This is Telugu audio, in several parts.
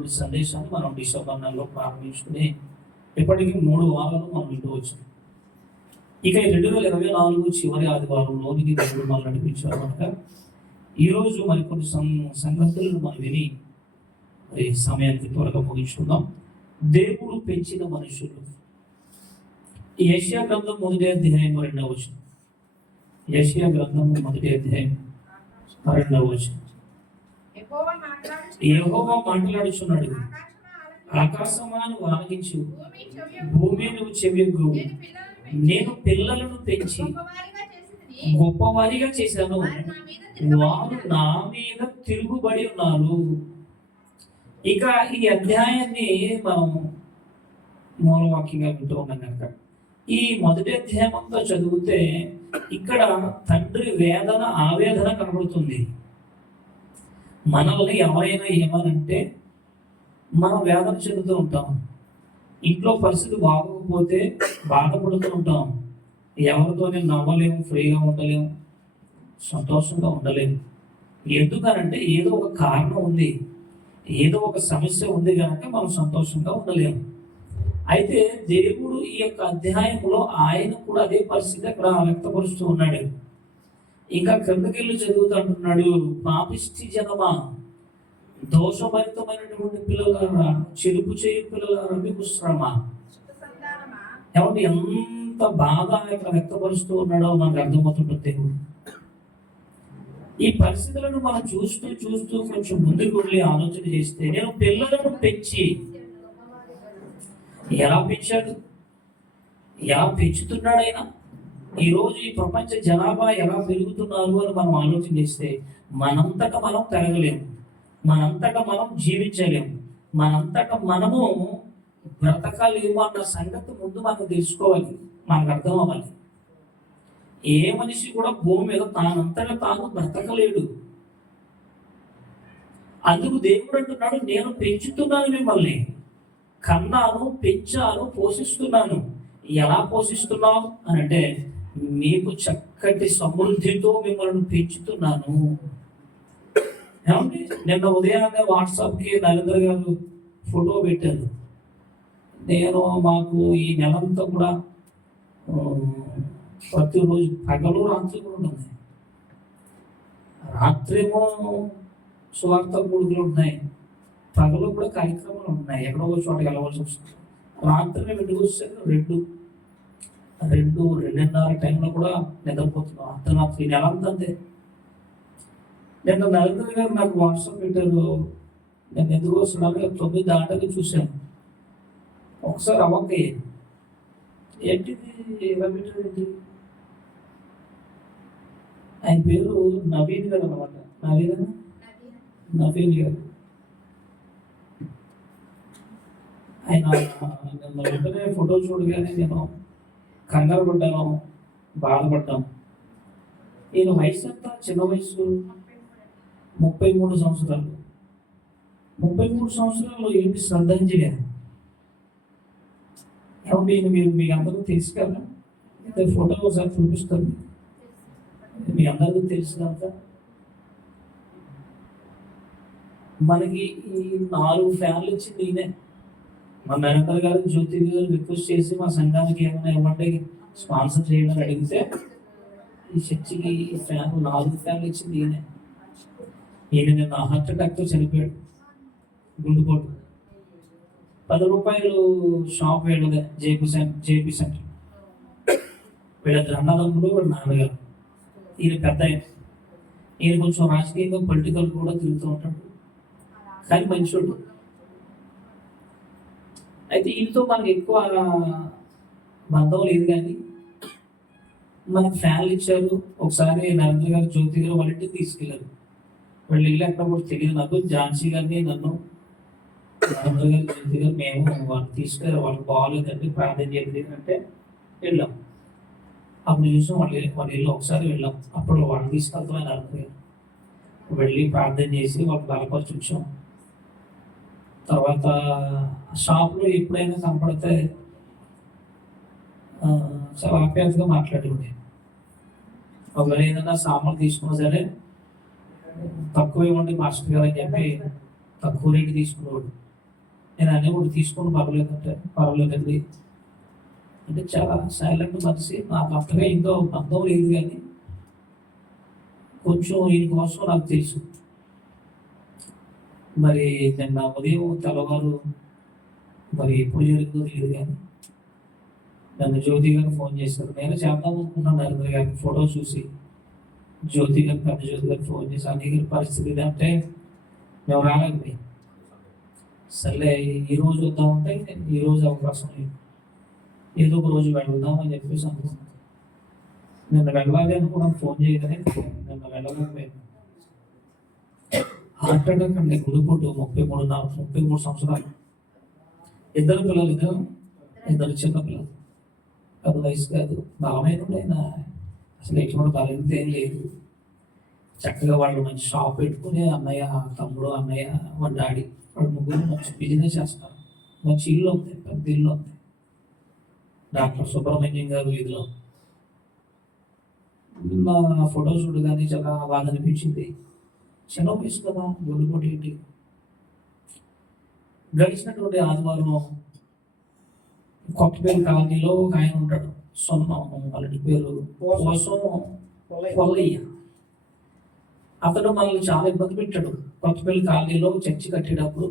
అనేటువంటి సందేశాన్ని మనం డిసెంబర్ నెలలో ప్రారంభించుకుని ఇప్పటికీ 3 వారాలు మనం వింటూ వచ్చాం. ఇక 2024 చివరి ఆదివారంలోనికి దేవుడు మనం నడిపించారు కనుక ఈరోజు మరికొన్ని సంగతులను మనం విని మరి సమయానికి త్వరగా ముగించుకుందాం. దేవుడు పెంచిన మనుషులు. ఈ యెషయా గ్రంథం 1వ అధ్యాయం 2వ వచనం. యెషయా గ్రంథం 1వ అధ్యాయం 2వ వచనం. యెహోవా మాట్లాడుచున్నాడు, ఆకాశమాను ఆలకించు, భూమి నువ్వు చెవియొగ్గు. నేను పిల్లలను పెంచి గొప్పవారిగా చేశాను, వారు నా మీద తిరుగుబడి ఉన్నారు. ఇక ఈ అధ్యాయాన్ని మనం మూలవాక్యంగా వింటూ ఉన్నాం కనుక ఈ మొదటి అధ్యాయం అంతా చదివితే ఇక్కడ తండ్రి వేదన ఆవేదన కనబడుతుంది. మనల్ని ఎవరైనా ఏమనంటే మనం వేదన చెందుతూ ఉంటాం. ఇంట్లో పరిస్థితి బాగోకపోతే బాధపడుతూ ఉంటాం. ఎవరితోనే నవ్వలేము, ఫ్రీగా ఉండలేము, సంతోషంగా ఉండలేము. ఎందుకనంటే ఏదో ఒక కారణం ఉంది, ఏదో ఒక సమస్య ఉంది కనుక మనం సంతోషంగా ఉండలేము. అయితే దేవుడు ఈ యొక్క అధ్యాయంలో ఆయన కూడా అదే పరిస్థితి అక్కడ వ్యక్తపరుస్తూ ఉన్నాడు. ఇంకా క్రిందకెళ్ళి చదువుతూ అంటున్నాడు, పాపిష్టి జనమా, దోషభరితమైనటువంటి పిల్లలారా, చెరుపు చేయు పిల్లలారా, మీకు శ్రమ. ఏమంటే ఎంత బాధ ఇక్కడ వ్యక్తపరుస్తూ ఉన్నాడో మనకు అర్థమవుతుంటుంది దేవుడు. ఈ పరిస్థితులను మనం చూస్తూ చూస్తూ కొంచెం ముందుకు వెళ్ళి ఆలోచన చేస్తే, నేను పిల్లలను పెంచి ఎలా పెంచాడు, ఎలా పెంచుతున్నాడు ఆయన. ఈరోజు ఈ ప్రపంచ జనాభా ఎలా పెరుగుతున్నారు అని మనం ఆలోచన చేస్తే మనంతటా మనం పెరగలేము, మనంతటా మనం జీవించలేము, మనంతటా మనము బ్రతకలేము అన్న సంగతి ముందు మనం తెలుసుకోవాలి, మనకు అర్థం అవ్వాలి. ఏ మనిషి కూడా భూమి మీద తానంతటా తాను బ్రతకలేడు. అందుకు దేవుడు అంటున్నాడు, నేను పెంచుతున్నాను, మిమ్మల్ని కన్నాను, పెంచాను, పోషిస్తున్నాను. ఎలా పోషిస్తున్నావు అని అంటే, మీకు చక్కటి సమృద్ధితో మిమ్మల్ని పెంచుతున్నాను. ఏమండి, నిన్న ఉదయాన్నే వాట్సాప్కి నరేంద్ర గారు ఫోటో పెట్టారు. నేను మాకు ఈ నెలంతా కూడా ప్రతిరోజు పగలు రాత్రి కూడా ఉంటుంది. రాత్రేమో స్వార్థ కూడుకులు ఉన్నాయి, పగలు కూడా కార్యక్రమాలు ఉన్నాయి. ఎక్కడో చోటకి వెళ్ళవలసి వస్తుంది. రాత్రి 2 వచ్చారు, 2:30 టైంలో కూడా నిద్రపోతున్నాం. అర్ధరాత్రి నెలంతా అంతే. నిన్న నరేంద్ర గారు నాకు వాట్సాప్ పెట్టారు. నేను ఎందుకు వస్తున్నాను 9 దాటకి చూశాను. ఒకసారి అవ్వకయ్యాను, ఏంటిది ఎలా పెట్టారు ఏంటి. ఆయన పేరు నవీన్ గారు అనమాట. నవీన్ గారు. ఆయన నిన్న వెంటనే ఫోటో చూడగానే నేను కంగారు పడ్డాను, బాధపడ్డాను. ఈయన వయసు ఎంత? చిన్న వయసు 33 సంవత్సరాలు. 33 సంవత్సరాలు ఏంటి శ్రద్ధాంజలి. ఏమంటే మీరు మీ అందరికీ తెలుసు కదా, అయితే ఫోటో ఒకసారి చూపిస్తాను. మీ అందరికీ తెలుసు కదా, మనకి ఈ 4 ఫ్యాన్లు ఇచ్చింది ఈయనే. మా నరేంద్ర గారు, జ్యోతి గారు రిక్వెస్ట్ చేసి మా సంఘానికి ఏమైనా ఇవ్వండి, స్పాన్సర్ చేయమని అడిగితే ఈ చర్చికి ఈ ఫ్యాన్ 4 ఫ్యాన్లు ఇచ్చింది ఈయనే. ఈయన నిన్న హార్ట్ అటాక్తో చనిపోయాడు, గుండెపోటు. 10 రూపాయలు షాప్ వెళ్ళదే జేపీ సెంటర్. వీళ్ళ అన్నదమ్ముడు, వీళ్ళ నాన్నగారు. ఈయన పెద్ద ఈయన కొంచెం రాజకీయంగా పొలిటికల్ కూడా తిరుగుతూ ఉంటాడు, కానీ మంచోడు. అయితే ఈయనతో మనకి ఎక్కువ బంధం లేదు, కానీ మనకు ఫ్యాన్లు ఇచ్చారు. ఒకసారి నరేంద్ర గారు, జ్యోతి గారు వాళ్ళ ఇంటికి తీసుకెళ్ళారు. వాళ్ళు ఇల్లు ఎక్కడ కూడా తెలియదు నాకు. ఝాన్సీ గారిని, నన్ను, నరేంద్ర గారు, జ్యోతి గారు, మేము వాళ్ళు తీసుకెళ్ళి, వాళ్ళకి బాగాలేదండి ప్రార్థన చేయండి అంటే వెళ్ళాం. అప్పుడు చూసాం వాళ్ళ ఇల్లు. ఒకసారి వెళ్ళాం, అప్పుడు వాళ్ళు తీసుకెళ్తామని నరేంద్ర గారు. వెళ్ళి ప్రార్థన చేసి వాళ్ళకి బలపరిచి వచ్చాం. తర్వాత షాప్లో ఎప్పుడైనా కనపడితే చాలా ఆప్యాయతగా మాట్లాడేవాడు. ఒకవేళ ఏదైనా సామాన్లు తీసుకున్నా సరే తక్కువ ఇవ్వండి మాస్టర్ గారు అని చెప్పి తక్కువ రేటు తీసుకునేవాడు. నేను అనేవాడు తీసుకొని పర్వాలేదంటే పర్వాలేదండి అంటే చాలా సైలెంట్ మనిషి. నాకు అంతగా ఇంకా బంధం లేదు, కానీ కొంచెం ఈయన కోసం నాకు తెలుసు. మరి నిన్న ఉదయం తెల్లవారు మరి ఎప్పుడు జరిగిందో తెలియదు, కానీ నన్ను జ్యోతి గారు ఫోన్ చేశారు. నేను చేద్దాం అనుకున్నాను నరేంద్ర గారికి ఫోటో చూసి. జ్యోతి గారు, పెద్ద జ్యోతి గారు ఫోన్ చేసి అన్ని గారి పరిస్థితి అంటే మేము రాలేకపోయాం. సర్లే ఈరోజు వద్దామంటే ఈరోజు అవకాశం లేదు, ఏదో ఒక రోజు వెళ్దాం అని చెప్పేసి అనుకున్నాను. నిన్న వెళ్ళాలి అనుకున్నాను, ఫోన్ చేయగానే నిన్న వెళ్ళలేకపోయాను. హార్ట్ అటాక్ అండి, గుడిపోటు 33 సంవత్సరాలు. ఇద్దరు పిల్లలు, ఇద్దరు చిన్న పిల్లలు, పెద్ద వయసు కాదు, బలమైన ఆయన. అసలు ఎటువంటి బలం ఏం లేదు. చక్కగా వాళ్ళు మంచి షాప్ పెట్టుకుని అన్నయ్య, తమ్ముడు, అన్నయ్య, వాళ్ళ డాడీ, వాళ్ళు ముగ్గురు మంచి బిజినెస్ చేస్తారు. మంచి ఇల్లు ఉంది, పెద్ద ఇల్లు ఉంది డాక్టర్ సుబ్రహ్మణ్యం గారు వీధిలో. నా ఫోటో చూడగానే చాలా బాధ అనిపించింది. చిన్న వయసు కదా, గుడిపోటు ఏంటి. గడిచినటువంటి ఆదివారం కొత్తపేరు కాలనీలో ఒక ఆయన ఉంటాడు, సొన్నం, వాళ్ళ పేరు కోసం పొల్లయ్య. అతడు మనల్ని చాలా ఇబ్బంది పెట్టాడు. కొత్తపల్లి కాలనీలో చర్చి కట్టేటప్పుడు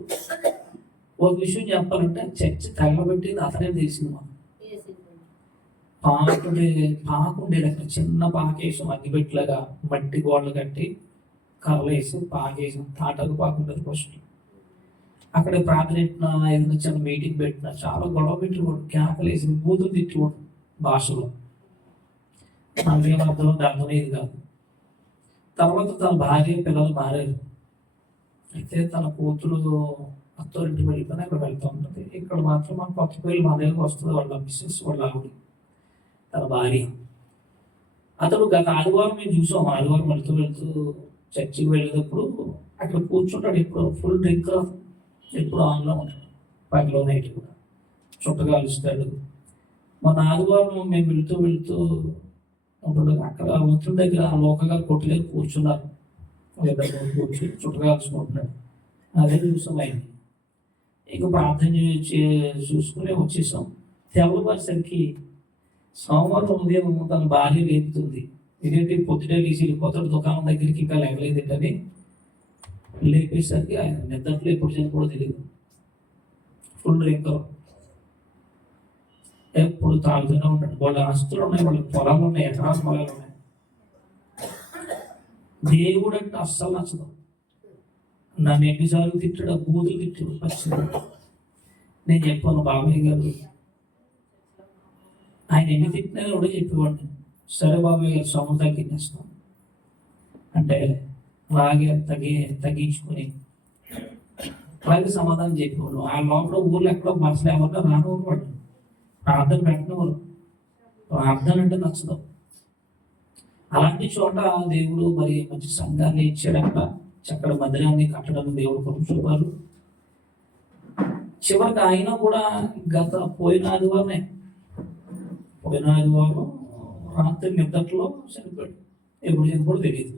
ఒక విషయం చెప్పాలంటే, చర్చి తగలబెట్టింది అతనే తెలిసింది. మనం పాకుండేది అక్కడ, చిన్న పాకేసి అగ్గిపెట్టలాగా మట్టి గోడలు కట్టి కర్రలు వేసి పాకేసి తాటకు పాకుండేది ఫస్ట్. అక్కడ ప్రార్థన పెట్టినా, ఏదైనా చిన్న మీటింగ్ పెట్టినా చాలా గొడవ పెట్టివాడు, కేకలు వేసి బూతులు తిట్టేవాడు భాషలో. నాకేం అర్థమయ్యేది కాదు. తర్వాత తన భార్య, పిల్లలు మారారు. అయితే తన కూతురు అత్తోరింటికి వెళ్ళిపోయినా అక్కడ వెళ్తూ ఉంటుంది. ఇక్కడ మాత్రం మన కొత్త పిల్లలు మా దగ్గరకు వస్తుంది, వాళ్ళ మిస్సెస్, వాళ్ళ ఆవిడ, తన భార్య. అతడు గత ఆదివారం మేము చూసాం. ఆదివారం వెళ్తూ చర్చికి వెళ్ళేటప్పుడు అక్కడ కూర్చుంటాడు. ఎప్పుడు ఫుల్ డ్రింక్, ఎప్పుడు ఆన్లో ఉంటాడు, పగలో నైట్ కూడా చుట్టగా ఇస్తాడు. మన ఆదివారం మేము వెళ్తూ అప్పుడు అక్కడ వృత్తుల దగ్గర ఆ లోక గారు కొట్టు దగ్గర కూర్చున్నారు. కూర్చుని చుట్టగా కలుసుకుంటున్నాడు. అదే చూసాం అయింది. ఇక ప్రార్థన చూసుకుని వచ్చేసాం. తెల్లవారిసరికి సోమవారం ఉదయం తన భార్య లేపుతుంది. ఇదేంటి పొద్దుటే లేచి వెళ్ళిపోతాడు దుకాణం దగ్గరికి, ఇంకా లేవలేదేంటని లేపేసరికి ఆయన నిద్రలో ఎప్పుడు కూడా తెలియదు. ఫుల్ డ్రింకర్, ఎప్పుడు తాగుతూనే ఉంటాడు. వాళ్ళ ఆస్తులు ఉన్నాయి, వాళ్ళ పొలాలు ఉన్నాయి, ఎకరాల పొలాలు ఉన్నాయి. దేవుడు అంటే అస్సలు నచ్చదు. నన్ను ఎన్నిసార్లు తిట్టాడు, బూతులు తిట్టాడు, పచ్చింది. నేను చెప్పాను, బాబాయ్ గారు ఆయన ఎన్ని తిట్టినా కూడా చెప్పేవాడిని, సరే బాబాయ్ గారు సొమ్ము తగ్గించేస్తాం అంటే అలాగే తగ్గించుకొని అలాగే సమాధానం చెప్పేవాడు. ఆ లోపల ఊర్లో ఎక్కడో మనసులో ఎవరిలో రానివాడు, ప్రార్థన పెట్టినవారు. ప్రార్థన అంటే నచ్చదు. అలాంటి చోట దేవుడు మరి మంచి సంఘాన్ని ఇచ్చాడంట. చక్కటి మందిరాన్ని కట్టడం దేవుడు కొరకు చూపారు. చివరికి ఆయన కూడా పోయిన ఆదివారం రాత్రి నిద్రలో చనిపోయాడు. ఎప్పుడు చనిపోయాడో తెలియదు.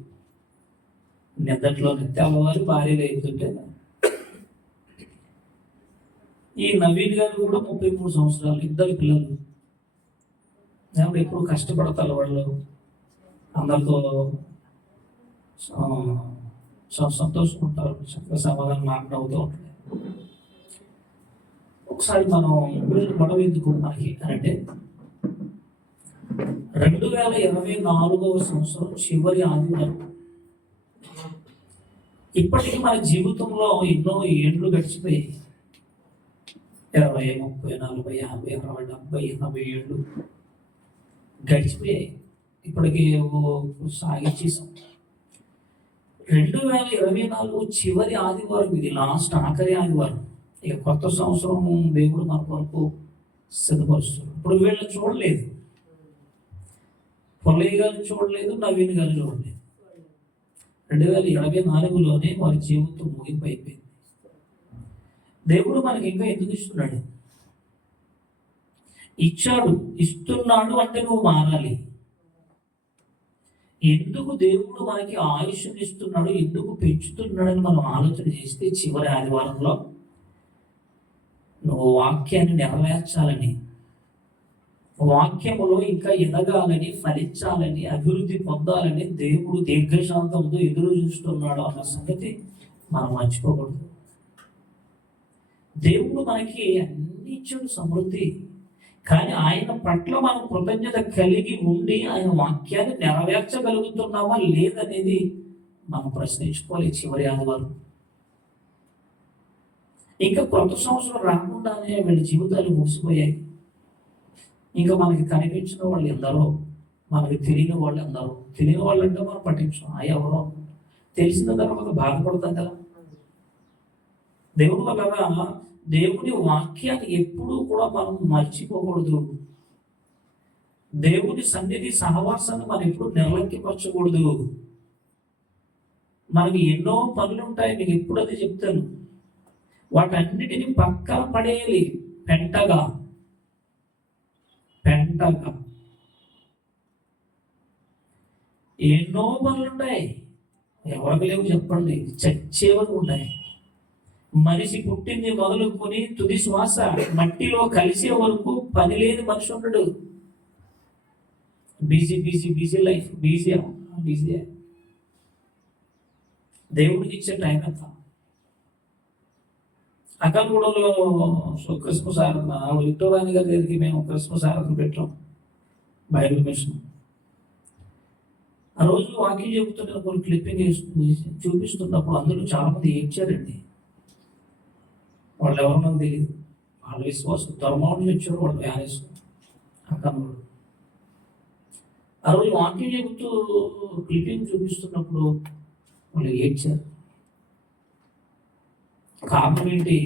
నిద్రలోనే తెల్లవారి భార్య లేపుతుంటే. ఈ నవీన్ గారు కూడా 33 సంవత్సరాలు, ఇద్దరు పిల్లలు. ఎప్పుడు కష్టపడతారు వాళ్ళు, అందరితో సంతోషంటారు, చక్కగా సమాధానం మాట్లాడుతూ ఉంటుంది. ఒకసారి మనం గొడవ ఎందుకు మనకి అంటే, 2024వ సంవత్సరం చివరి ఆదివారం. ఇప్పటికీ మన జీవితంలో ఎన్నో ఏళ్ళు గడిచిపోయాయి. 20, 30, 40, 50, 60, 70, 80 ఏళ్ళు గడిచిపోయాయి. ఇప్పటికీ సాగించేసాం. 2024 చివరి ఆదివారం ఇది, లాస్ట్ ఆఖరి ఆదివారం. ఇక కొత్త సంవత్సరం దేవుడు మన కొరకు సిద్ధపరుస్తున్నాడు. ఇప్పుడు వీళ్ళని చూడలేదు, పొల్లయ్య గారిని చూడలేదు, నవీన్ గారిని చూడలేదు. 2024లోనే వారి జీవితం ముగింపు అయిపోయింది. దేవుడు మనకి ఇంకా ఎందుకు ఇస్తున్నాడు? ఇస్తున్నాడు అంటే నువ్వు మారాలి. ఎందుకు దేవుడు మనకి ఆయుష్ని ఇస్తున్నాడు, ఎందుకు పెంచుతున్నాడని మనం ఆలోచన చేస్తే చివరి ఆదివారంలో నువ్వు వాక్యాన్ని నెరవేర్చాలని, వాక్యములో ఇంకా ఎదగాలని, ఫలించాలని, అభివృద్ధి పొందాలని దేవుడు దీర్ఘశాంతంతో ఎదురు చూస్తున్నాడు అన్న సంగతి మనం మర్చిపోకూడదు. దేవుడు మనకి అన్ని ఇచ్చాడు సమృద్ధి, కానీ ఆయన పట్ల మనం కృతజ్ఞత కలిగి ఉండి ఆయన వాక్యాన్ని నెరవేర్చగలుగుతున్నామా లేదనేది మనం ప్రశ్నించుకోవాలి. చివరి ఆదివారం ఇంకా కొత్త సంవత్సరం రాకుండానే వీళ్ళ జీవితాలు ముగిసిపోయాయి. ఇంకా మనకి కనిపించిన వాళ్ళు ఎందరో, మనకి తెలియని వాళ్ళు ఎందరో. తెలియని వాళ్ళు అంటే మనం పట్టించాం, ఎవరో. తెలిసిన తర్వాత బాధపడతాం కదా. దేవుడు వల్ల దేవుని వాక్యాన్ని ఎప్పుడూ కూడా మనం మర్చిపోకూడదు. దేవుని సన్నిధి సహవాసాన్ని మనం ఎప్పుడు నిర్లక్ష్యపరచకూడదు. మనకి ఎన్నో పనులు ఉంటాయి, మీకు ఎప్పుడు అది చెప్తాను. వాటన్నిటిని పక్కన పడేయాలి. పెంటగా ఎన్నో పనులు ఉంటాయి. ఎవరికి లేవు చెప్పండి, చచ్చేవరకు ఉంటాయి. మనిషి పుట్టింది మొదలుకొని తుది శ్వాస మట్టిలో కలిసే వరకు పని లేని మనిషి ఉండడు. Busy life, busy. దేవుడికి ఇచ్చే టైం ఎంత? అక్కడగూడలో క్రిస్మస్ ఆరాధన, విక్టోరాని గారి దగ్గరికి మేము క్రిస్మస్ ఆరాధన పెట్టాం, బైబిల్ మిషన్. ఆ రోజు వాక్యం చెబుతున్న కొన్ని క్లిప్పింగ్ చూపిస్తున్నప్పుడు అందరూ చాలా మంది ఏడ్చారండి. వాళ్ళు ఎవరు నాకు తెలియదు, వాళ్ళ విశ్వాసం ధర్మాన్ని వచ్చారు, వాళ్ళు వ్యానేసు అక్కడగూడ. ఆ రోజు వాక్యం చెబుతూ క్లిప్పింగ్ చూపిస్తున్నప్పుడు వాళ్ళు ఏడ్చారు. కారణం ఏంటి?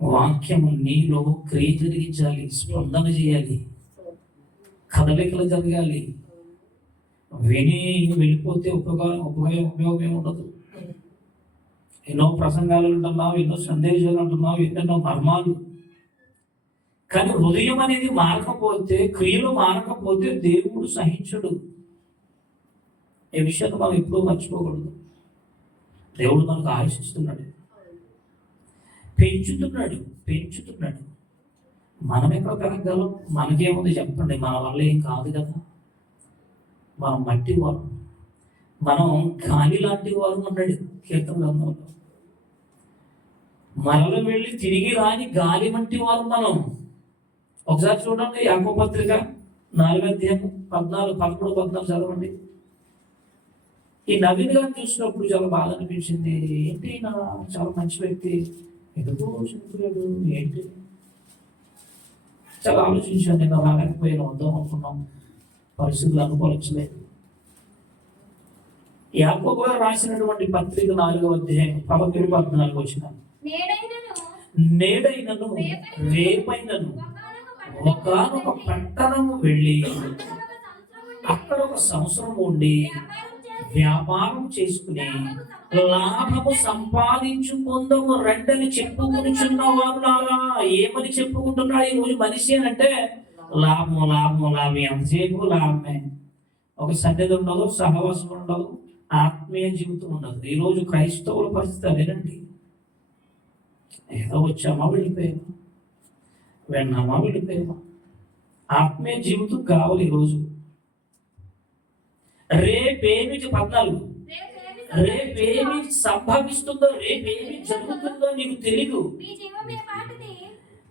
వాక్యము నీలో క్రియ జరిగించాలి, స్పందన చేయాలి, కదలికలు జరగాలి. విని వెళ్ళిపోతే ఉపయోగం ఉండదు. ఎన్నో ప్రసంగాలు అంటున్నావు, ఎన్నో సందేశాలు అంటున్నావు, ఎన్నెన్నో మర్మాలు. కానీ హృదయం అనేది మారకపోతే, క్రియలు మారకపోతే దేవుడు సహించడు. ఈ విషయాన్ని మనం ఎప్పుడూ మర్చిపోకూడదు. దేవుడు మనకు ఆశిస్తున్నాడు, పెంచుతున్నాడు. మనం ఎక్కడ పెరగగలం? మనకేముంది చెప్పండి? మన వల్ల ఏం కాదు కదా. మనం మట్టి వారు, మనం గాలి లాంటి వారు అన్నాడు కీర్తన గ్రంథంలో. మరల వెళ్ళి తిరిగి రాని గాలి వంటి వారు మనం. ఒకసారి చూడండి, యాకోబు పత్రిక 4వ అధ్యాయం 13-14 చదవండి. ఈ నవీన్ గారిని చూసినప్పుడు చాలా బాధ అనిపించింది. ఏంటి, నా చాలా మంచి వ్యక్తి, ఎందుకో చనిపోయాడు ఏంటి? చాలా ఆలోచించాను. నేను రాలేకపోయాను, వద్దాం అనుకున్నాం, పరిస్థితులు అనుకూలించలేదు. యాకోబు గారు రాసినటువంటి పత్రిక 4వ అధ్యాయం 13-14 వచ్చిన, నేడైనను రేపైనను ఒకనొక పట్టణము వెళ్ళి అక్కడ ఒక సంవత్సరం ఉండి వ్యాపారం చేసుకుని లాభము సంపాదించుకుందాము రండని చెప్పుకుంటున్న వారులారా. ఏమని చెప్పుకుంటున్నాడు ఈ రోజు మనిషి అని అంటే? లాభం. ఎంతసేపు లాభమే. ఒక సన్నిధి ఉండదు, సహవాసం ఉండదు, ఆత్మీయ జీవితం ఉండదు. ఈరోజు క్రైస్తవుల పరిస్థితి అదేనండి. ఏదో వచ్చామా వెళ్ళిపోయామా, విన్నామా వెళ్ళిపోయామా. ఆత్మీయ జీవితం కావాలి ఈరోజు. రేపేమి 14, రేపేమి సంభవిస్తుందో, రేపేమి జరుగుతుందో నీకు తెలీదు.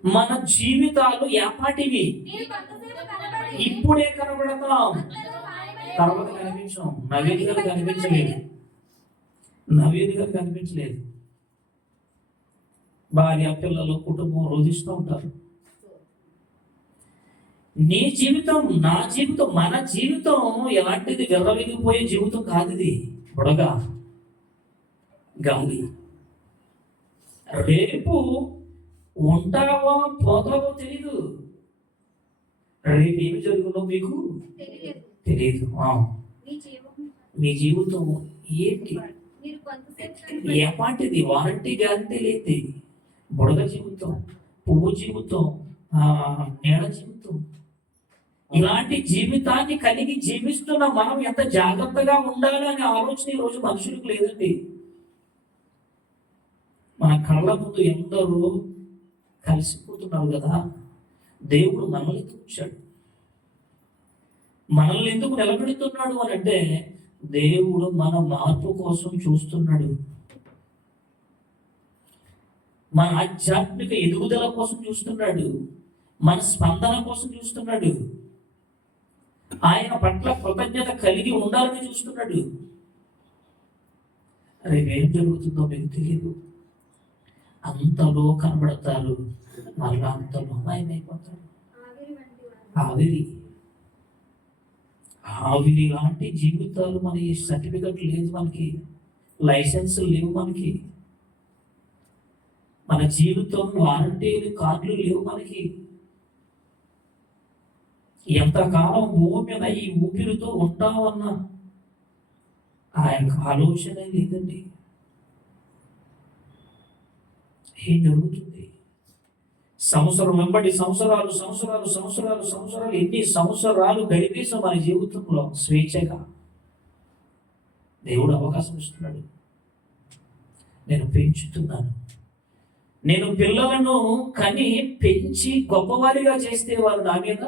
మన జీవితాలు ఏపాటివి? ఇప్పుడే కనబడతాం, తర్వాత కనిపించాం. నవీన్ గారు కనిపించలేదు. భార్య, పిల్లలు, కుటుంబం రోధిస్తూ ఉంటారు. నీ జీవితం, నా జీవితం, మన జీవితం ఎలాంటిది? విర్రవిగిపోయే జీవితం కాదు ఇది. బుడగా గాలి. రేపు ఉంటావో పోతావో తెలీదు. రేపు ఏమి జరుగుతుందో మీకు తెలియదు. మీ జీవితం ఏంటి? ఏపాటిది? వారంటీ గ్యారంటీ లేదు. బుడగ జీవితం, పువ్వు జీవితం, నీడ జీవితం. ఇలాంటి జీవితాన్ని కలిగి జీవిస్తున్న మనం ఎంత జాగ్రత్తగా ఉండాలి అనే ఆలోచన ఈ రోజు మనుషులకు లేదండి. మన కళ్ళ ముందు ఎందరో కలిసిపోతున్నారు కదా. దేవుడు మనల్ని ఉంచాడు. మనల్ని ఎందుకు నిలబెడుతున్నాడు అని అంటే దేవుడు మన మార్పు కోసం చూస్తున్నాడు. మన ఆధ్యాత్మిక ఎదుగుదల కోసం చూస్తున్నాడు. మన స్పందన కోసం చూస్తున్నాడు. ఆయన పట్ల కృతజ్ఞత కలిగి ఉండాలని చూస్తున్నాడు. రేపేం జరుగుతుందో మీకు తెలియదు. అంతలో కనబడతారు, మళ్ళా అంతలో మాయమైపోతారు. ఆవిరి లాంటి జీవితాలు. మన సర్టిఫికెట్ లేదు, మనకి లైసెన్స్ లేవు, మనకి మన జీవితం వారంటీలు కార్డులు లేవు మనకి. ఎంతకాలం భూమి మీద ఈ ఊపిరితో ఉంటామన్న ఆ యొక్క ఆలోచన లేదండి. ఏం జరుగుతుంది? సంవత్సరం వెంబడి సంవత్సరాలు సంవత్సరాలు సంవత్సరాలు సంవత్సరాలు ఎన్ని సంవత్సరాలు గడిపేసాం మన జీవితంలో స్వేచ్ఛగా. దేవుడు అవకాశం ఇస్తున్నాడు. నేను పెంచుతున్నాను. నేను పిల్లలను కని పెంచి గొప్పవారిగా చేస్తే వారు నా మీద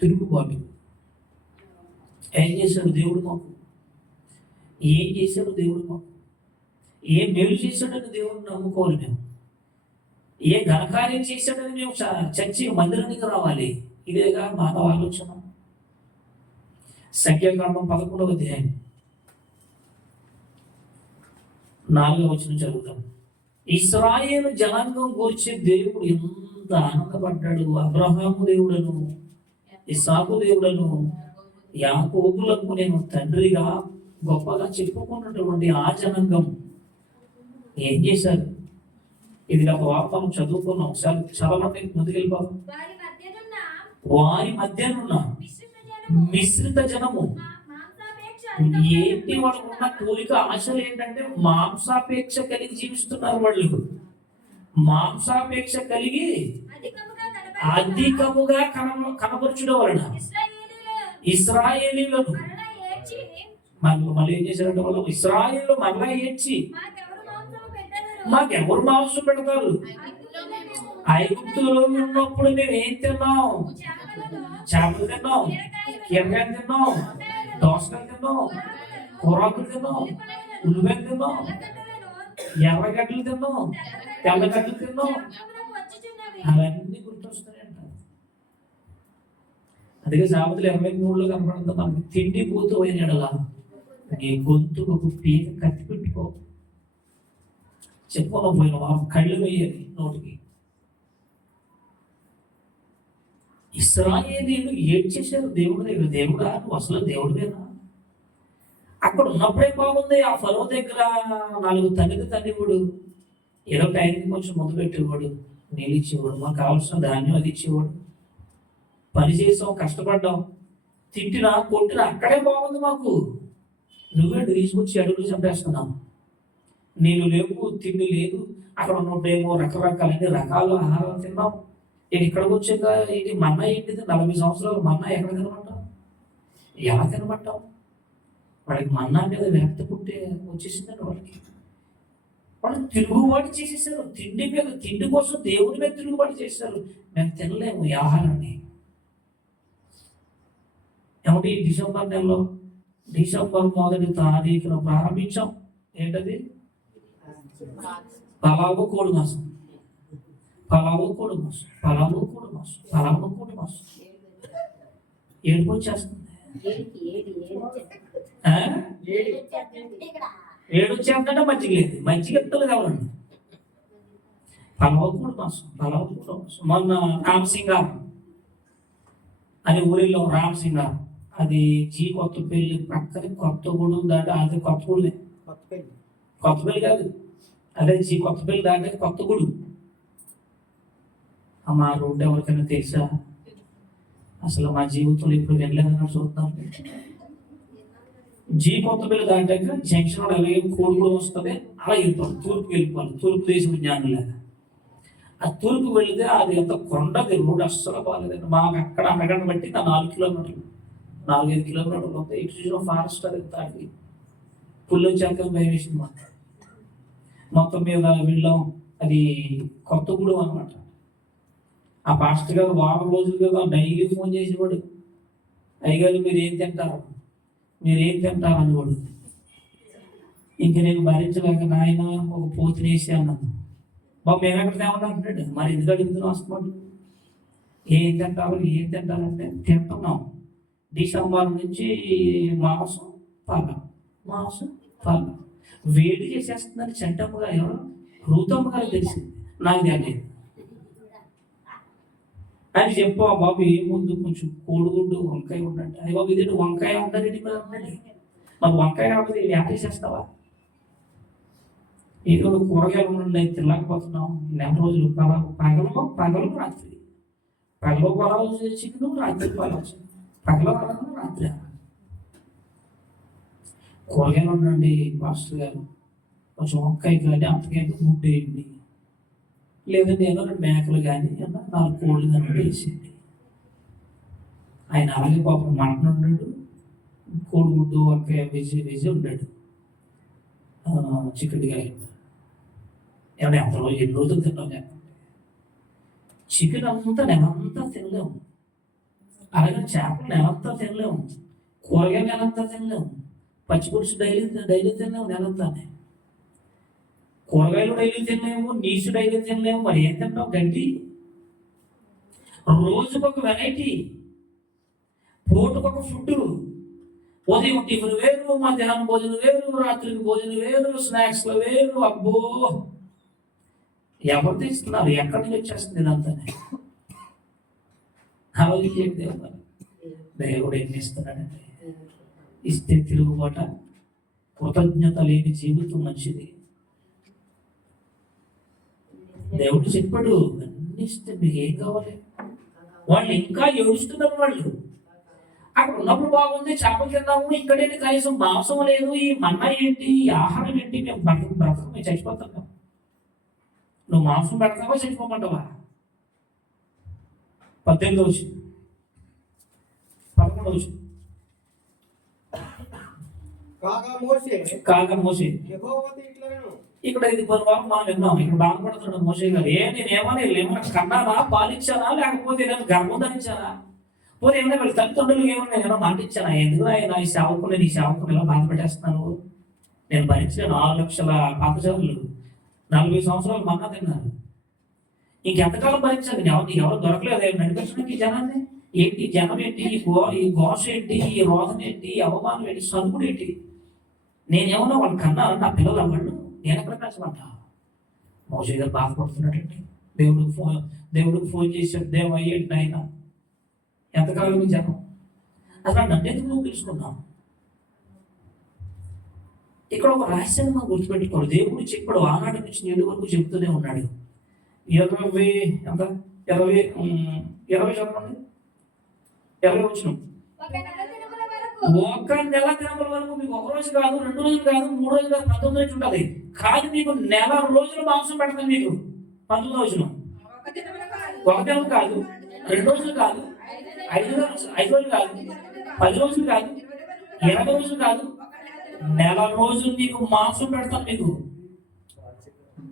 తిరుగుబాటు. ఏం చేశాడు దేవుడు మాకు? ఏం చేశాడు దేవుడు మాకు? ఏం మేలు చేశాడని దేవుడిని నమ్ముకోవాలి మేము. ఏ ఘనకార్యం చేశాడని మేము చర్చి మందిరానికి రావాలి. ఇదేగా మానవ ఆలోచన. సంఖ్యాకాండం 11వ అధ్యాయం 4వ వచనం చదువుతాం. ఇశ్రాయేలు జనాంగం గూర్చి దేవుడు ఎంత ఆనందపడ్డాడు. అబ్రహాము దేవుడను, ఇస్సాకు దేవుడను, యాకోబులకు నేను తండ్రిగా గొప్పగా చెప్పుకున్నటువంటి ఆ జనాంగం ఏం చేశారు? ఇది ఒక వార్తను చదువుకున్నాం. ఒకసారి చదవండి, ముందుకెళ్ళిపోతాం. వారి మధ్యనున్న మిశ్రిత జనము. ఏంటి వాళ్ళకు ఉన్న కోరిక, ఆశలు ఏంటంటే మాంసాపేక్ష కలిగి జీవిస్తున్నారు వాళ్ళు. మాంసాపేక్ష కలిగి అధికముగా కనపరచడం వలన ఇశ్రాయేలీలను మళ్ళీ ఏం చేశారంటే వాళ్ళు ఇశ్రాయేలు మళ్ళా ఏడ్చి మాకెవరు మాంసం పెడతారు? ఐగుప్తులో ఉన్నప్పుడు మేము ఏం తిన్నాం? చేపలు తిన్నాం, కీరకాయలు తిన్నాం, దోసకాయలు తిన్నాం, కూరాకులు తిన్నాం, ఉల్లిపాయలు తిన్నాం, ఎర్రగడ్డలు తిన్నాం, తెల్లగడ్డలు తిన్నాం. అవన్నీ గుర్తొస్తాయంట. అందుకే సామెతలు 23లో కనపడుతుంది మనకి. తిండి పోతూ పోయిన ఎడలా నీ గొంతుకు ఒక పీక కత్తి పెట్టుకో. చెప్పుకోను పోయిన వారు కళ్ళు వేయాలి నోటికి. ఇశ్రాయేలీయులు ఏడ్చేశారు దేవుడి దగ్గర. దేవుడా, నువ్వు అసలు దేవుడివేనా? అక్కడ ఉన్నప్పుడే బాగుంది. ఆ ఫరో దగ్గర 4 తన్నివాడు, ఏదో టైంకి కొంచెం ముందు పెట్టేవాడు, నీళ్ళు ఇచ్చేవాడు, మాకు కావాల్సిన ధాన్యం అది ఇచ్చేవాడు. పని చేసాం, కష్టపడ్డాం, తిట్టినా కొట్టినా అక్కడే బాగుంది మాకు. నువ్వే తీసుకొచ్చి అడుగులు చంపేస్తున్నావు. నీళ్ళు లేవు, తిండి లేదు. అక్కడ ఉన్నప్పుడేమో రకరకాలైన రకాల ఆహారాలు తిన్నాం. నేను ఇక్కడికి వచ్చాక ఇది మన్నా ఏంటిది? 40 సంవత్సరాలు మన్నా ఎక్కడ తినమంటాం? ఎలా తినమంటాం? వాళ్ళకి మన్నా మీద విరక్తి పుట్టే వచ్చేసిందండి వాళ్ళకి. వాళ్ళు తిరుగుబాటు చేసేసారు. తిండి మీద, తిండి కోసం దేవుని మీద తిరుగుబాటు చేశారు. మేము తినలేము ఈ ఆహారాన్ని. ఏమంటే ఈ డిసెంబర్ నెలలో, డిసెంబర్ 1వ తారీఖున ప్రారంభించాం. ఏంటది? పలావు కోడి మాసం, పలావు కోడి మాసం, పలావు కోడి మాసం, పలావు కోడి మాసం. ఏడుపు వచ్చేస్తుంది. ఏడొచ్చేస్తుంటే మజ్జిగ లేదు. మజ్జిగ ఎత్తలేదు ఎవరండి? పలావు కోడి మాసం, పలావు కోడి మాసం. మొన్న రామసింగారం అని ఊరిలో రామసింగారం, అది కొత్తపల్లి పక్కన కొత్తగూడెం దాటి, అది కొత్తగూడెం, కొత్తపల్లి కాదు, అదే కొత్తపల్లి దాటి కొత్తగూడెం. మా రోడ్డు ఎవరికైనా తెలుసా? అసలు మా జీవితంలో ఇప్పుడు వెళ్ళలేదన్నా చూద్దాం. కొత్తపల్లి దాటాక జంక్షన్ అలాగే కోడిగూడెం వస్తుంది, అలా వెళ్ళిపోవాలి, తూర్పుకి వెళ్ళిపోవాలి. తూర్పు దేశం జ్ఞానం లేక ఆ తూర్పు వెళితే అది ఎంత కొండది, రోడ్డు అస్సలు బాగాలేదండి. మాకు అక్కడ అరగంట బట్టి 4 కిలోమీటర్లు, 4-5 కిలోమీటర్లు వస్తాయి. ఇటు చూసిన ఫారెస్ట్ అది తాకి పుల్లు వచ్చాక భయం వేసింది మాకు. మొత్తం మీద వెళ్ళాం. అది కొత్తగూడెం అనమాట. ఆ పాస్టర్ గారు వారం రోజులు కదా డైలీ ఫోన్ చేసేవాడు, అయ్యగారు మీరు ఏం తింటారు, మీరు ఏం తింటారు అనేవాడు. ఇంక నేను భరించలేక నాయన ఒక పోతునేసి అన్నాను. బాబు మేము ఎక్కడ తేమన్నా అంటున్నాడు. మరి ఎందుకు అడుగుతున్నాం వస్తున్నాడు. ఏం తింటారంటే తింటున్నాం. డిసెంబర్ నుంచి మాంసం పాల వేడి చేసేస్తుందని చెంటమ్మ గారు ఎవరు రూతమ్మ గారు తెలిసింది, నాకు తెలియదు. అని చెప్పా బాబు ఏముంది కొంచెం కోడిగుడ్డు వంకాయ ఉండండి. అది బాబు ఇది వంకాయ ఉందండి అన్నాడు. మరి వంకాయ కాకపోతే వేసేస్తావా, ఏదో కూరగాయలు ఉండండి తినలేకపోతున్నాం. నెల రోజులు పగలు రాత్రి, పగలు పొలాలు చికెన్, రాత్రి పొలాలు పగల రాత్రి కూరగాయలు ఉండండి మాస్టర్ గారు, కొంచెం వంకాయ కానీ అంతకైతే ముడ్డు వేయండి, లేదంటే ఏదో 2 మేకలు కానీ 4 కోళ్ళు కానీ వేసేయండి. ఆయన అలాగే పాపం మటన్ ఉన్నాడు, కోడిగుడ్డు వంకాయ వేసి ఉన్నాడు, చికెన్ కానీ. ఏమన్నా ఎంత రోజు ఎన్ని రోజులు తిన్నాం చెప్పండి. చికెన్ అంతా నెలంతా తినలేము, అలాగే చేపలు నెలంతా తినలేము, కూరగాయలు నెలంతా తినలేము, పచ్చిపులుసు డైలీ తినలేము నెలంతానే, కూరగాయలు డైలీ తినలేము, నీసు డైలీ తినలేము. మరి ఏం తింటాం? గడ్డి. రోజుకొక వెరైటీ, పూటకొక ఫుడ్. ఉదయం టిఫిన్ వేరు, మధ్యాహ్నం భోజనం వేరు, రాత్రికి భోజనం వేరు, స్నాక్స్లో వేరు. అబ్బో ఎవరు తెస్తున్నారు? ఎక్కడి నుంచి వచ్చేస్తుంది ఇదంతానే? ఆలోచించే దేవుడు ఏం ఇస్తున్నాడంటే, ఇస్తే తిరుగుబాట, కృతజ్ఞత లేని జీవితం మంచిది. దేవుడు చెప్పాడు అన్ని ఇస్తే మీకు ఏం కావాలి. వాళ్ళు ఇంకా ఏడుస్తున్నారు. వాళ్ళు అక్కడ ఉన్నప్పుడు బాగుంది, చేపలు తిన్నాము, ఇక్కడేంటి కనీసం మాంసం లేదు, ఈ మన్నా ఏంటి, ఈ ఆహారం ఏంటి, మేము బ్రతకం మేము చచ్చిపోతాం. నువ్వు మాంసం పెడతావా చచ్చిపోమంటావా? 18వ వచనం 11వ వచనం. కాగా మోసే ఇక్కడ ఇది వారం మనం విన్నాం. ఇక్కడ బాధపడుతున్నాడు మోసే గారు. నేనేమన్నా కన్నానా, పాలిచ్చానా, లేకపోతే నేను గర్భం ధరించానా, పోతే ఏమైనా వీళ్ళ తల్లిదండ్రులు ఏమన్నా నేను మాట ఇచ్చానా? ఎందుకు ఆయన ఈ సేవకుని ఇలా బాధ పెట్టేస్తున్నాను? నేను భరించలేను. 6 లక్షల పాతజాతులు 40 సంవత్సరాలు మన్నా తిన్నారు. ఇంకెంతకాలం భరించాలి? ఎవరు దొరకలేదు నడిపించడానికి ఈ జనాన్ని. ఏంటి జనం ఏంటి, ఈ ఘోష ఏంటి, ఈ రోదన ఏంటి, ఈ అవమానం ఏంటి, సనుగుడు ఏంటి? నేనేమన్నా వాళ్ళు కన్నా నా పిల్లలు అవ్వడు, నేను ఎక్కడ పెంచమంటా? మోసే గారు బాధపడుతున్నాడండి. దేవుడికి ఫోన్ చేశాడు, దేవ అయ్యేంటి ఆయన ఎంతకాలం ఈ జనం అసలు నన్ను ఎందుకు నువ్వు పిలుచుకున్నావు? ఇక్కడ ఒక రహస్యాన్ని మనం గుర్తుపెట్టుకోవాలి. దేవుడు చెప్పాడు, ఆనాటి నుంచి నేటి వరకు చెబుతూనే ఉన్నాడు. 20 చెప్పండి, 20 వచ్చిన ఒక నెల దినముల వరకు మీకు 1 రోజు కాదు, 2 రోజులు కాదు, 3 రోజులు కాదు, 19 నుంచి ఉంటుంది కాదు, మీకు నెల రోజులు మాంసం పెడతాను. మీకు 19 వచ్చిన 1 దినం కాదు, 2 రోజులు కాదు, 5 రోజులు కాదు, 10 రోజులు కాదు, 20 రోజులు కాదు, నెల రోజులు మీకు మాంసం పెడతాను. మీకు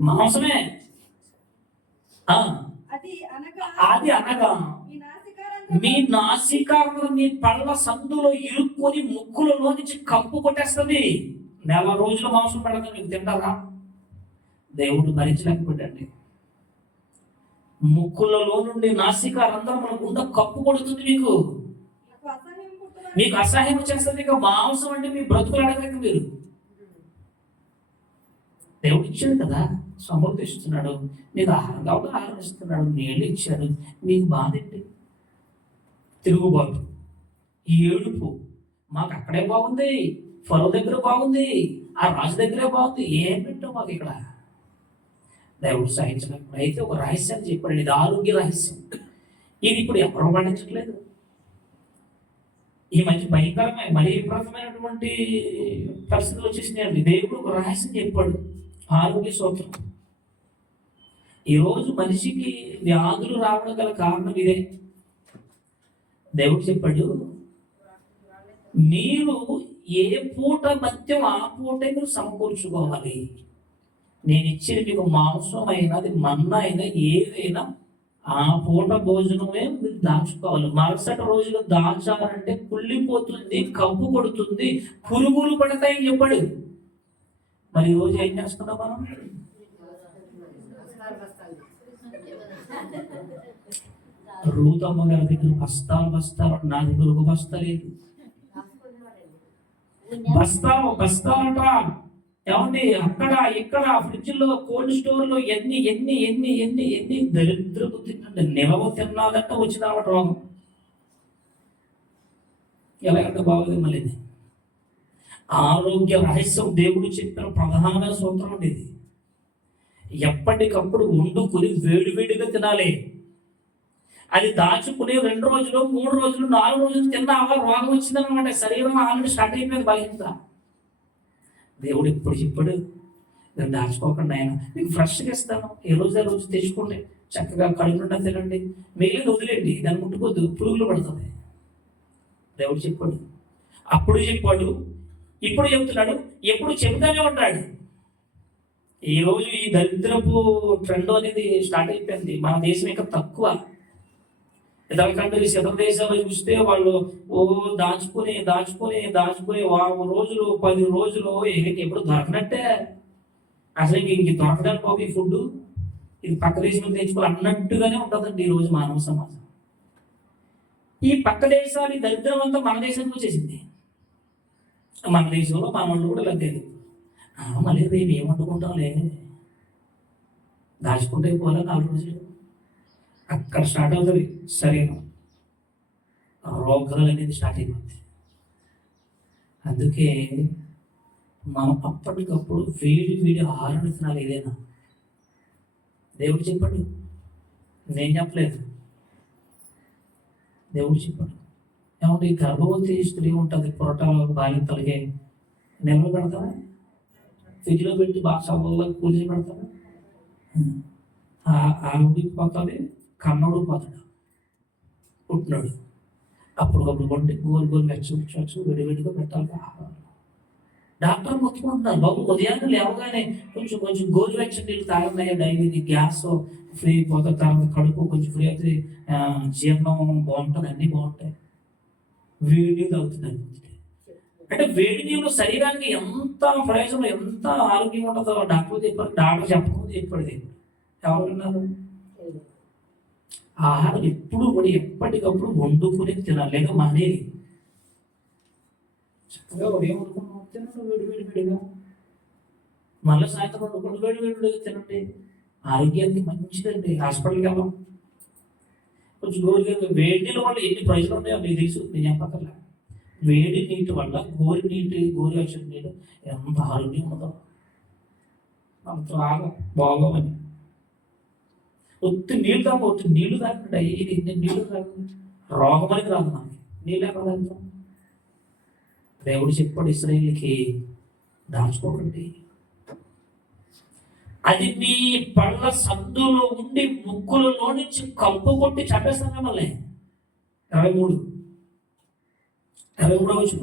మాంసమే. అది అనగా మీ నాసికాగ్రం మీ పళ్ళ సందులో ఇరుక్కొని ముక్కులలో నుంచి కప్పు కొట్టేస్తుంది. నెల రోజులు మాంసం పెడతాను మీకు, తింటారా? దేవుడు భరించలేకపోయాడండి. ముక్కులలో నుండి నాసికారంధ్రం మన గుండె కప్పు కొడుతుంది. మీకు అసహ్యం చేస్తుంది. ఇక మాంసం అంటే మీ బ్రతుకులు అడగలేక మీరు. దేవుడు ఇచ్చాడు కదా, సమృద్ధి ఇస్తున్నాడు, మీకు ఆహారం కావాలి ఆహారం ఇస్తున్నాడు, నీళ్ళు ఇచ్చాడు, మీకు బాధ ఏంటి? తిరుగుబాటు, ఈ ఏడుపు, మాకు అక్కడే బాగుంది, ఫరో దగ్గర బాగుంది, ఆ రాజు దగ్గరే బాగుంది, ఏం పెట్టావు మాకు ఇక్కడ? దేవుడు సహించలేకపోతే అయితే ఒక రహస్యాన్ని చెప్పాడు. ఇది ఆరోగ్య రహస్యం. ఇది ఇప్పుడు ఎవరో పండించట్లేదు. ఈ మధ్య భయంకరమైన మరీ విపరీతమైనటువంటి పరిస్థితులు వచ్చేసినాయండి. దేవుడు ఒక రహస్యం చెప్పాడు, ఆరోగ్య సూత్రం. ఈరోజు మనిషికి వ్యాధులు రావడం గల కారణం ఇదే. దేవుడు చెప్పాడు, మీరు ఏ పూట మద్యం ఆ పూటే మీరు సమకూర్చుకోవాలి. నేను ఇచ్చేది మీకు మాంసం అయినా అది మన్నా అయినా ఏదైనా ఆ పూట భోజనమే మీరు దాచుకోవాలి. మరుసటి రోజులు దాచాలంటే కుళ్ళిపోతుంది, కంపు కొడుతుంది, పురుగులు పడతాయని చెప్పాడు. మరి ఈ రోజు ఏం చేస్తున్నాం మనం? రూతమ్మ గారి దగ్గర బస్తాలు, నా దగ్గర ఒక బస్తా లేదు. బస్తాలట ఏమండి, అక్కడ ఇక్కడ ఫ్రిడ్జ్ లో, కోల్డ్ స్టోర్ లో ఎన్ని ఎన్ని ఎన్ని ఎన్ని ఎన్ని దరిద్రపు తింటే నిలవ తిన్నాదంట వచ్చిన రోగం. ఎలాగంటే బాగుంది మళ్ళీ. ఆరోగ్య రహస్యం దేవుడు చెప్పిన ప్రధాన సూత్రం ఉండేది. ఎప్పటికప్పుడు వండుకుని వేడివేడిగా తినాలి. అది దాచుకుని 2 రోజులు, 3 రోజులు, 4 రోజులు తిన్నావా రోగం వచ్చిందనమాట. శరీరం ఆల్రెడీ స్టార్ట్ అయిపోయింది బలహీనత. దేవుడు ఇప్పుడు చెప్పాడు, దాన్ని దాచుకోకుండా ఆయన మీకు ఫ్రెష్గా ఇస్తాను, ఏ రోజు ఆ రోజు తెచ్చుకోండి, చక్కగా కడుపుండా తినండి, మిగిలిన వదిలేండి, దాన్ని ముట్టుకోద్దు, పురుగులు పడుతుంది. దేవుడు చెప్పాడు, అప్పుడు చెప్పాడు, ఇప్పుడు చెప్తున్నాడు, ఎప్పుడు చెబుతానే ఉంటాడు. ఈరోజు ఈ దరిద్రపు ట్రెండ్ అనేది స్టార్ట్ అయిపోయింది. మన దేశం ఇంకా తక్కువ. ఇతర కంట్రీస్, ఇతర దేశాలు చూస్తే వాళ్ళు దాచుకుని వారం రోజులు, 10 రోజులు ఎప్పుడు దొరకనట్టే. అసలు ఇంక దొరకడానికి పోయి ఫుడ్ ఇది పక్క దేశం తెచ్చుకోవాలి అన్నట్టుగానే ఉంటుందండి ఈరోజు మానవ సమాజం. ఈ పక్క దేశాలు దరిద్రం అంతా మన దేశానికి వచ్చేసింది. మన దేశంలో మన వాళ్ళు కూడా లేదు. మళ్ళీ రేపు ఏమంటుకుంటాంలే, దాచుకుంటే పోలే 4 రోజులు. అక్కడ స్టార్ట్ అవుతుంది శరీరం, రోగాలు అనేది స్టార్ట్ అయిపోతుంది. అందుకే మనం అప్పటికప్పుడు వేడి ఆహారం తినాలి. ఏదైనా దేవుడు చెప్పాడు, నేను చెప్పలేదు, దేవుడు చెప్పాడు. ఏమంటే ఈ గర్భవతి స్త్రీ ఉంటుంది, పొరటాలు బాలింతలకి నిల్వ పెడతారా, ఫ్రిడ్జ్లో పెట్టి బాగా సవ్వగా కూల్చి పెడతారా, ఉడికిపోతుంది, కన్నోడు పోతాడు, పుట్టినాడు. అప్పుడు వండి గోలు వెచ్చవచ్చు విడివిడిగా పెట్టాలి. డాక్టర్ మొత్తుకుంటున్నారు, బాబు ఉదయాన్నే లేవగానే కొంచెం గోరువెచ్చ నీళ్ళు తాగన్నాయా, డైలీ గ్యాస్ ఫ్రీ పోతుంది, తర్వాత కడుపు కొంచెం ఫ్రీ అవుతుంది, జీర్ణం బాగుంటుంది, అన్నీ బాగుంటాయి. వేడి నీళ్ళు తాగుతున్నాయి. అంటే వేడి నీళ్ళు శరీరానికి ఎంత ప్రయోజనం, ఎంత ఆరోగ్యం ఉంటుందో డాక్టర్ చెప్పారు. డాక్టర్ చెప్పకపోతే చెప్పాడు దేవుడు. ఎవరు విన్నారు? ఆహారం ఎప్పుడు కూడా ఎప్పటికప్పుడు వండుకుని తినాలి, లేక మానేది. చక్కగా ఉదయం వండుకున్నాం తినండి వేడిగా, మళ్ళీ సాయంత్రం వండుకుని వేడిగా తినండి. ఆరోగ్యానికి మంచిదండి. హాస్పిటల్కి వెళ్ళాం, కొంచెం గోరుగా వేడి నీళ్ళ వల్ల ఎన్ని ప్రయోజనాలు ఉన్నాయో మీకు తెలుసు, నేను చెప్పక్కర్లే. వేడి నీటి వల్ల గోరువెచ్చని నీళ్ళు ఎంత ఆరోగ్యం ఉందో, అంత బాగోమని. ఒత్తి నీళ్ళు తాగకుండా ఇది నీళ్ళు తాగకుండా రోగం అనేది రాదు మనకి. నీళ్ళు ఎక్కడ తాగుతాం? దేవుడు చెప్పాడు ఇశ్రాయేలుకి, దాచుకోకండి, అది మీ పళ్ళ సందులో ఉండి ముక్కులలో నుంచి కంపు కొట్టి చంపేస్తాం మిమ్మల్ని. 23 వచ్చిన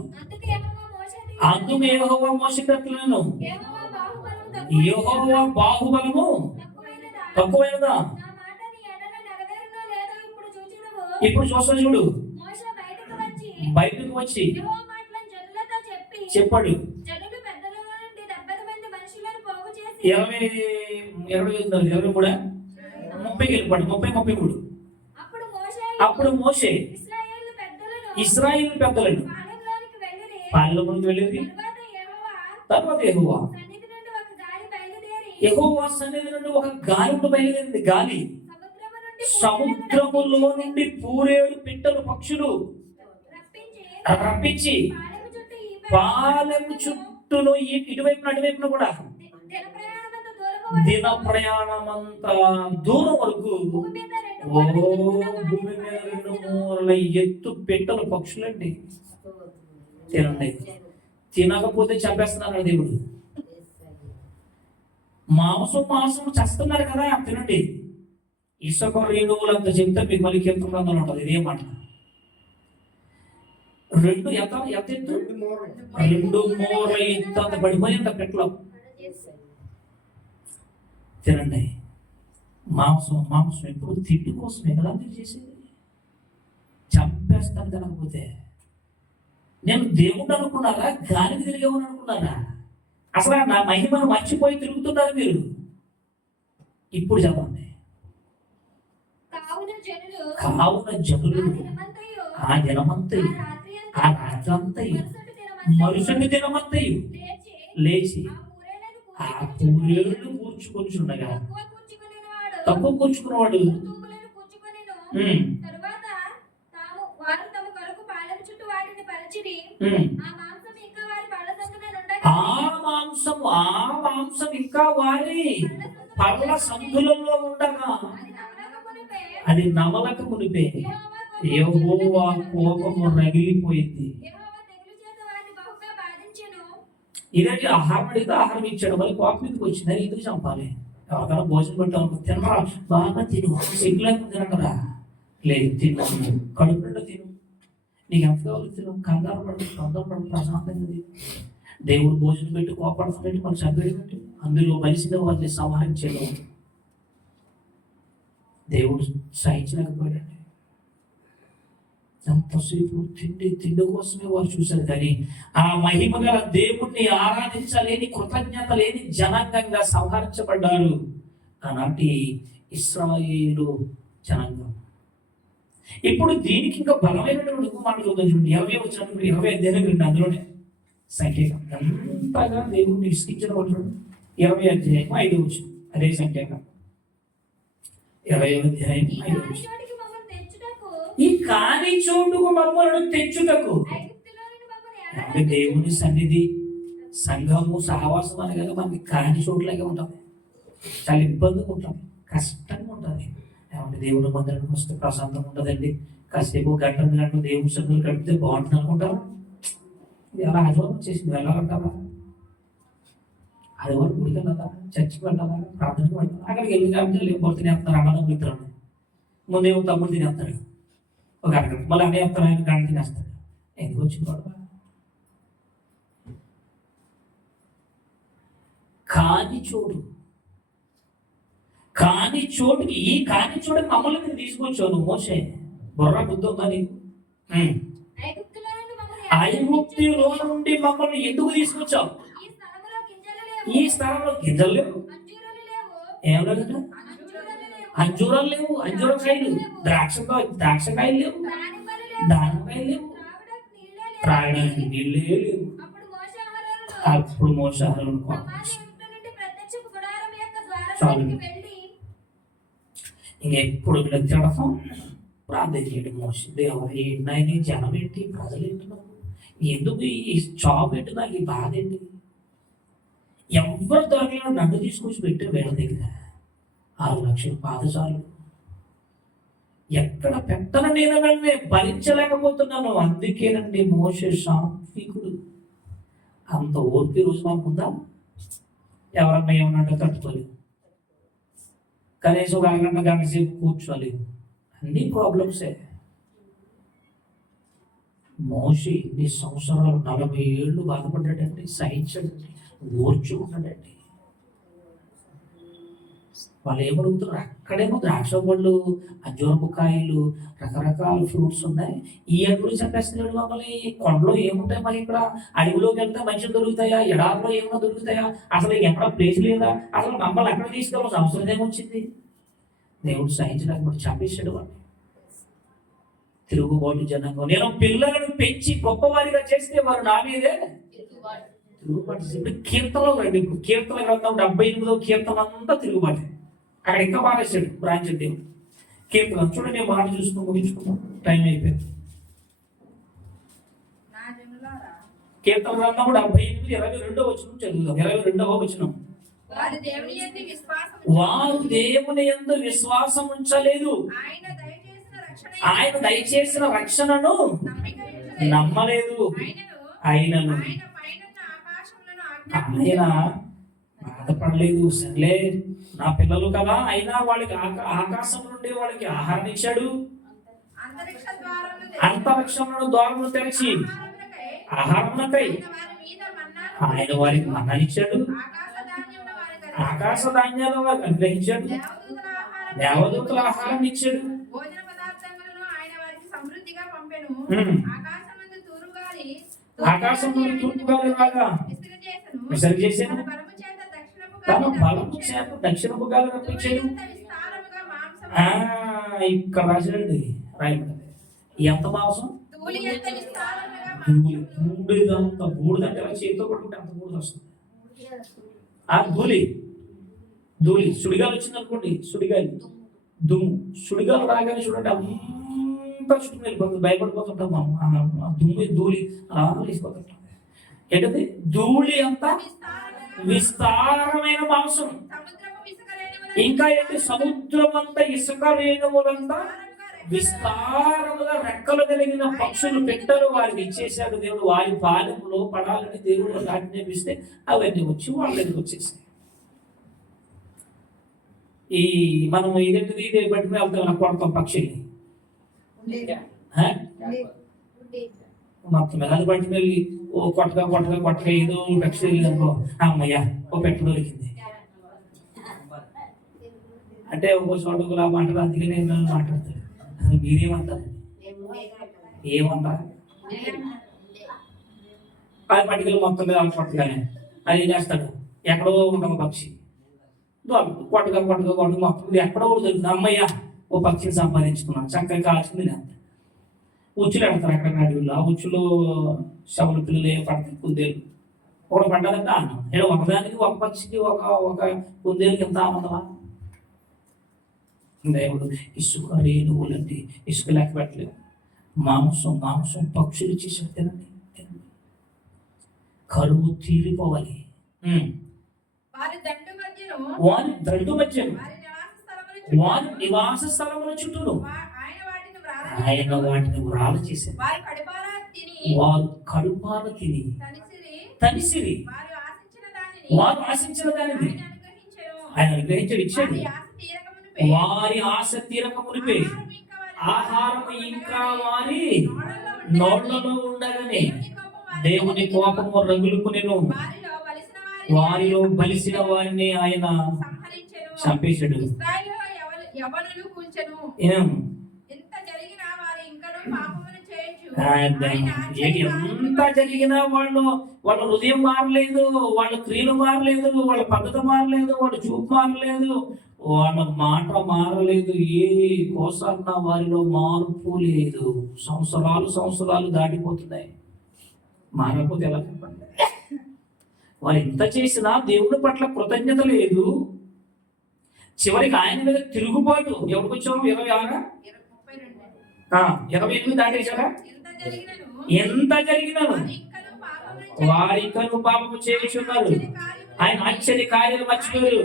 అందుకు యెహోవా మోషేకి అట్లను, యెహోవా బాహుబలము తక్కువైనదా? ఇప్పుడు చూస్తా చూడు. బయటకు వచ్చి చెప్పాడు. 23 33. అప్పుడు మోషే ఇశ్రాయేలు పెద్దలను పాలెంలోకి వెళ్ళింది. తర్వాత యెహోవా సన్నిధి నుండి ఒక గాలి బయలుదేరింది. గాలి సముద్రములో నుండి పూరేడు పిట్టలు పక్షులు రప్పించి పాలెము చుట్టూను ఇటువైపున అటువైపున కూడా దిన ప్రయాణమంతా దూరం వరకు భూమి మీద 2 మూరల ఎత్తు పిట్టలు పక్షులండి. తినండి, తినకపోతే చంపేస్తున్నారు దేవుడు. మాంసం చేస్తున్నారు కదా, తినండి. ఇసుక రేణువులు అంత చెప్తే మీకు మళ్ళీ కీర్తనలో ఉంటుంది ఇదే మాట. 2 ఎత్తు 2 మూరల ఎత్తు అంత పడిపోయి అంత పెట్టలో తినండి. మాంసం ఎప్పుడు తిండి కోసమే కదా మీరు చేసేది. చంపేస్తాను తినకపోతే. నేను దేవుడు అనుకున్నారా, గాలికి తిరిగేవాడు అనుకున్నారా? అసలు నా మహిమను మర్చిపోయి తిరుగుతున్నారు మీరు. ఇప్పుడు చెప్పండి. కావున జనులు ఆ దినమంతయు, ఆ రాత్రంతయు, మరుసటి దినమంతయు లేచి ఆ పూరేళ్ళు కూర్చుకొనిచుండగా, తక్కువ కూర్చుకున్నవాడు ఆ మాంసం ఇంకా వారి పళ్ళ సందులలో ఉండగా అది నమలక మునిపే యెహోవా కోపము రగిలిపోయింది. ఇదేంటి ఆహారం అడిగితే ఆహారం ఇచ్చాడు, మళ్ళీ కోపం ఎందుకు వచ్చింది? ఎందుకు చంపాలి? ఎవరికైనా భోజనం పెట్టాను తినరా, బాగా తిను, సిగ్గు లేకుండా తినకరా. లేదు, తిను, కడుపు నిండా తిను, నీకు ఎంత కావాలి తిను, కంగారు పడు, తొందరపడు, ప్రశాంతంగా తిను. దేవుడు భోజనం పెట్టి కోపడుతుంటే మనం చంపేయమంటే అందులో బలిసిన వారిని సంహరించేది దేవుడు సహించలేకపోయాడండి. ఎంతసేపు తిండి కోసమే వారు చూశారు. కానీ ఆ మహిమ గల దేవుణ్ణి ఆరాధించలేని, కృతజ్ఞత లేని జనాంగంగా సంహరించబడ్డారు ఆనాటి ఇశ్రాయేలు జనాంగం. ఇప్పుడు దీనికి ఇంకా బలమైనటువంటి ఉపమానం చూద్దాం. చూడండి 20 వచ్చినప్పుడు 20 అందులోనే సంఖ్యగా ఎంతగా దేవుణ్ణి ఇష్టించిన వాళ్ళు 20 అధ్యాయం 5 వచ్చు. అదే సంఖ్యగా 20 అధ్యాయం 5 వచ్చు. ఈ కాని చోటుకు మమ్మల్ని తెచ్చుటకు, దేవుని సన్నిధి, సంఘము, సహవాసం అని కదా మనకి కాని చోట్లగా ఉంటుంది. చాలా ఇబ్బందిగా ఉంటుంది, కష్టంగా ఉంటుంది. ఏమంటే దేవుని మందిరానికి వస్తే ప్రశాంతంగా ఉంటుందండి. కాసేపు గంటలు దేవుని సన్నిధిలో గడిపితే బాగుంటుంది అనుకుంటారు. ఎలా ఆదివారం వచ్చేసింది, వెళ్ళాలంటారా? ఆదివారం గుడికి వెళ్ళాలా, చర్చికి వెళ్ళాలా, ప్రార్థనకి వెళ్ళాలా? అక్కడికి వెళ్ళి కాబట్టి లేకపోతే తినేస్తున్నారు, అన్నదమ్ములు ఇద్దరు. ముందేమో తమ్ముడు తినేస్తాడు ఒక అరగంట, మళ్ళీ అన్నీ వస్తారు, ఆయన గంట తినేస్తాడు. ఎందుకు వచ్చింది గొడవ? కాని చోటుకి, ఈ కాని చోటుకి మమ్మల్ని నేను తీసుకొచ్చావు నువ్వు మోసే. బుర్ర బుద్ధి నీకు? ఐగుప్తులో నుండి మమ్మల్ని ఎందుకు తీసుకొచ్చావు? ఈ స్థలంలో గింజలు లేవు, ఏం లేదట, అంజూరాలు లేవు, అంజూరకాయలు, ద్రాక్షకాయలు లేవు, దానికాయలు లేవు, త్రాగడానికి నీళ్ళే లేవు. అప్పుడు మోషే చాలు, ఇంకెప్పుడు తిడతాం, ప్రార్థన చేయడం మోసే. దేవా ఏంటి జనం ఏంటి, ప్రజలు ఏంటి, ఎందుకు ఈ జాబ్ ఏంటి, నాకు ఈ బాధ ఏంటి? ఎవరు దొరకలేదు, నన్ను తీసుకొచ్చి పెట్టే వీళ్ళ దగ్గర 6 లక్షల పాదచారులు. ఎక్కడ పెట్టన నేను వెళ్ళే భరించలేకపోతున్నాను. అందుకేనండి మోషే సాత్వికుడు. అంత ఓర్పు రోజు మాకుందా? ఎవరన్నా ఏమన్నట్టు తట్టుకోలేదు, కనీసం ఒక గంట సేపు కూర్చోలేదు. అన్ని ప్రాబ్లమ్సే. మోషే ఇన్ని సంవత్సరాలు 40 ఏళ్ళు బాధపడ్డాడండి, సహించాడండి, ఓర్చుకున్నాడండి. వాళ్ళు ఏమడుగుతున్నారు? అక్కడేమో ద్రాక్ష పళ్ళు, అంజూరపు కాయలు, రకరకాల ఫ్రూట్స్ ఉన్నాయి. ఈ అడుగులు చంపేస్తున్నాడు మమ్మల్ని. కొండలో ఏముంటాయి మరి? ఇక్కడ అడవిలోకి వెళ్తే మంచిగా దొరుకుతాయా? ఎడారిలో ఏమైనా దొరుకుతాయా? అసలు ఎక్కడ ప్లేస్ లేదా? అసలు మమ్మల్ని ఎక్కడ తీసుకెళ్ళాల్సిన అవసరం ఏమొచ్చింది? దేవుడు సహించడానికి చంపేశాడు వాళ్ళు. తిరుగుబాటు జనాంగం. నేను పిల్లలను పెంచి గొప్పవారిగా చేస్తే వారు నా మీదే తిరుగుబాటు. ఇప్పుడు కీర్తనలో రండి, ఇప్పుడు కీర్తన గ్రంథం 78వ కీర్తన అంతా తిరుగుబాటు. అక్కడ ఇంకా బాగేశాడు బ్రాంచ్ దేవుడు. కీర్తన చూడండి, నేను మాట చూసుకుని ముగించుకున్నాం, టైం అయిపోయింది. కీర్తన గ్రంథం 78 22వ వచనం చదువుదాం. 22వ వచనం. వారు దేవుని యందు విశ్వాసం ఉంచలేదు, ఆయన దయచేసిన రక్షణను నమ్మలేదు. ఆయనను ఆయన బాధపడలేదు. సర్లే నా పిల్లలు కదా, అయినా వాళ్ళకి ఆకాశం నుండి వాళ్ళకి ఆహారం ఇచ్చాడు, అంతరిక్షంలో ద్వారములు తెరిచి ఆహారమునకై ఆయన వారికి మన్నా ఇచ్చాడు. ఆకాశ ధాన్యాల వారికి అనుగ్రహించాడు. దేవదూతల ఆహారం ఇచ్చాడు. భోజన పదార్థములను ఆయన వారికి సమృద్ధిగా పంపెను. ఆకాశమందు తూరుగాలి ఆకాశంలో తూర్పుగాలి లాగా విసర్గ చేశాను. తన బలము చేత దక్షిణపు గాలి రప్పించాడు. ఇక్కడ రాశాడండి, రాయబడింది. ఎంత మాంసం? బూడిదంత. బూడిదంటే ఇలా చేతితో పట్టుకుంటే అంత బూడిద వస్తుంది. ఆ ధూళి సుడిగాలు వచ్చింది అనుకోండి, సుడిగాలి దుమ్ము. సుడిగాలు రాగానే చూడండి అంతా చుట్టూ వెళ్ళిపోతుంది, భయపడిపోతుంటాం మనం. దుమ్ము ధూళి అలా వేసిపోతుంటాం. ఏంటది? ధూళి అంతా విస్తారమైన మాంసం. ఇంకా ఏంటి? సముద్రం అంతా ఇసుక రేణువులంతా విస్తారముగా రెక్కలు కలిగిన పక్షులు పెట్టరు వారికి ఇచ్చేశాడు దేవుడు. వారి పాలెంలో పడాలని దేవుడు ఆజ్ఞాపిస్తే అవన్నీ వచ్చి వాళ్ళ దగ్గరికి వచ్చేసాయి. ఈ మనం ఇదేంటిది, ఇదే బట్టి వెళ్తాం కొడతాం పక్షుల్ని. మొత్తం అది బట్టి వెళ్ళి కొట్టగా ఏదో పక్షి వెళ్ళిందనుకో, అమ్మయ్య ఓ పెట్ట దొరికింది అంటే ఒక్కో చోట ఒకలా మాట్లాడు. అందుకే నేను మాట్లాడతాడు. అసలు మీరేమంటారు? ఏమంటారు? అది పట్టుకెళ్ళి మొత్తం మీద కొట్టగానే అది ఏం చేస్తాడు? ఎక్కడో ఉంటాం పక్షి కొట్టగా మొత్తం ఎక్కడో దొరుకుతుంది. అమ్మయ్య ఓ పక్షిని సంపాదించుకున్నాను, చక్కగా కాల్చుకుని అంత ఉచ్చులు పెడతారు అక్కడ అడవిలో. ఆ ఉచ్చులో శవల పిల్లలు పడతాయి, కుందేలు. ఒకటి పడ్డదంటే ఆనందం. ఒకదానికి ఒక పక్షికి ఒక కుందేలుకి ఎంత ఆనందమా? దేవుడు ఇసుక రేణువులండి, ఇసుక లెక్క పెట్టలేదు. మాంసం పక్షులు చేసాడు. తినండి. కరువు తీరిపోవాలి. వారి దండు మధ్యను వారి నివాస స్థలముల చుట్టూను ఆయన వాటిని వ్రాల చేశారు. వారు కడుపార తిని తనిసిరి. వారు ఆశించిన దానిని ఆయన అనుగ్రహించాడు, ఇచ్చాడు. వారి ఆశ తీరక మునిపే ఆహారం ఇంకా వారి నోళ్లలో ఉండగానే దేవుని కోపము రగులుకునేను. వారిలో బలిసిన వారిని ఆయన చంపేశాడు. ఎంత జరిగినా వాళ్ళ హృదయం మారలేదు, వాళ్ళ క్రియలు మారలేదు, వాళ్ళ పద్ధతి మారలేదు, వాళ్ళ చూపు మారలేదు, వాళ్ళ మాట మారలేదు. ఏ కోసన్న వారిలో మార్పు లేదు. సంవత్సరాలు దాటిపోతున్నాయి. మారకపోతే ఎలా చెప్పండి? వారు ఎంత చేసినా దేవుడి పట్ల కృతజ్ఞత లేదు. చివరికి ఆయన మీద తిరుగుబాటు. ఎవరికి వచ్చాము? 28 దాటేశారా? ఎంత జరిగినను వారికను పాపము చేయుచున్నారు. ఆయన ఆశ్చర్య కార్యాలు మర్చిపోయారు.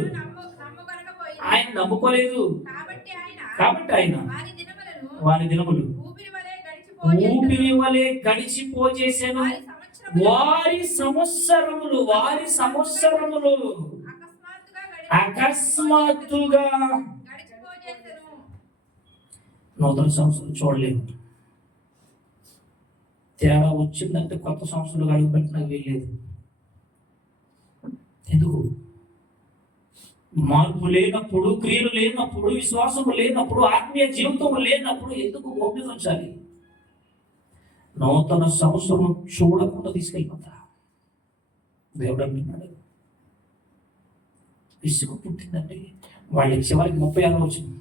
ఆయన నమ్ముకోలేదు. కాబట్టి ఆయన వారి దినములు ఊపిరి వలె గడిచిపోచేసాను. వారి సంవత్సరములు అకస్మాత్తుగా నూతన సంవత్సరం చూడలేము. తేడా వచ్చిందంటే కొత్త సంవత్సరాలు అడుగుపెట్టడానికి వీల్లేదు. ఎందుకు? మార్పు లేనప్పుడు, క్రియలు లేనప్పుడు, విశ్వాసము లేనప్పుడు, ఆత్మీయ జీవితం లేనప్పుడు ఎందుకు ఓపిక ఉంచాలి? నూతన సంవత్సరం చూడకుండా తీసుకెళ్ళిపోతా దేవుడు అంటున్నాడు. విసుగు పుట్టిందండి వాళ్ళకి. చివరికి 36 వచ్చింది.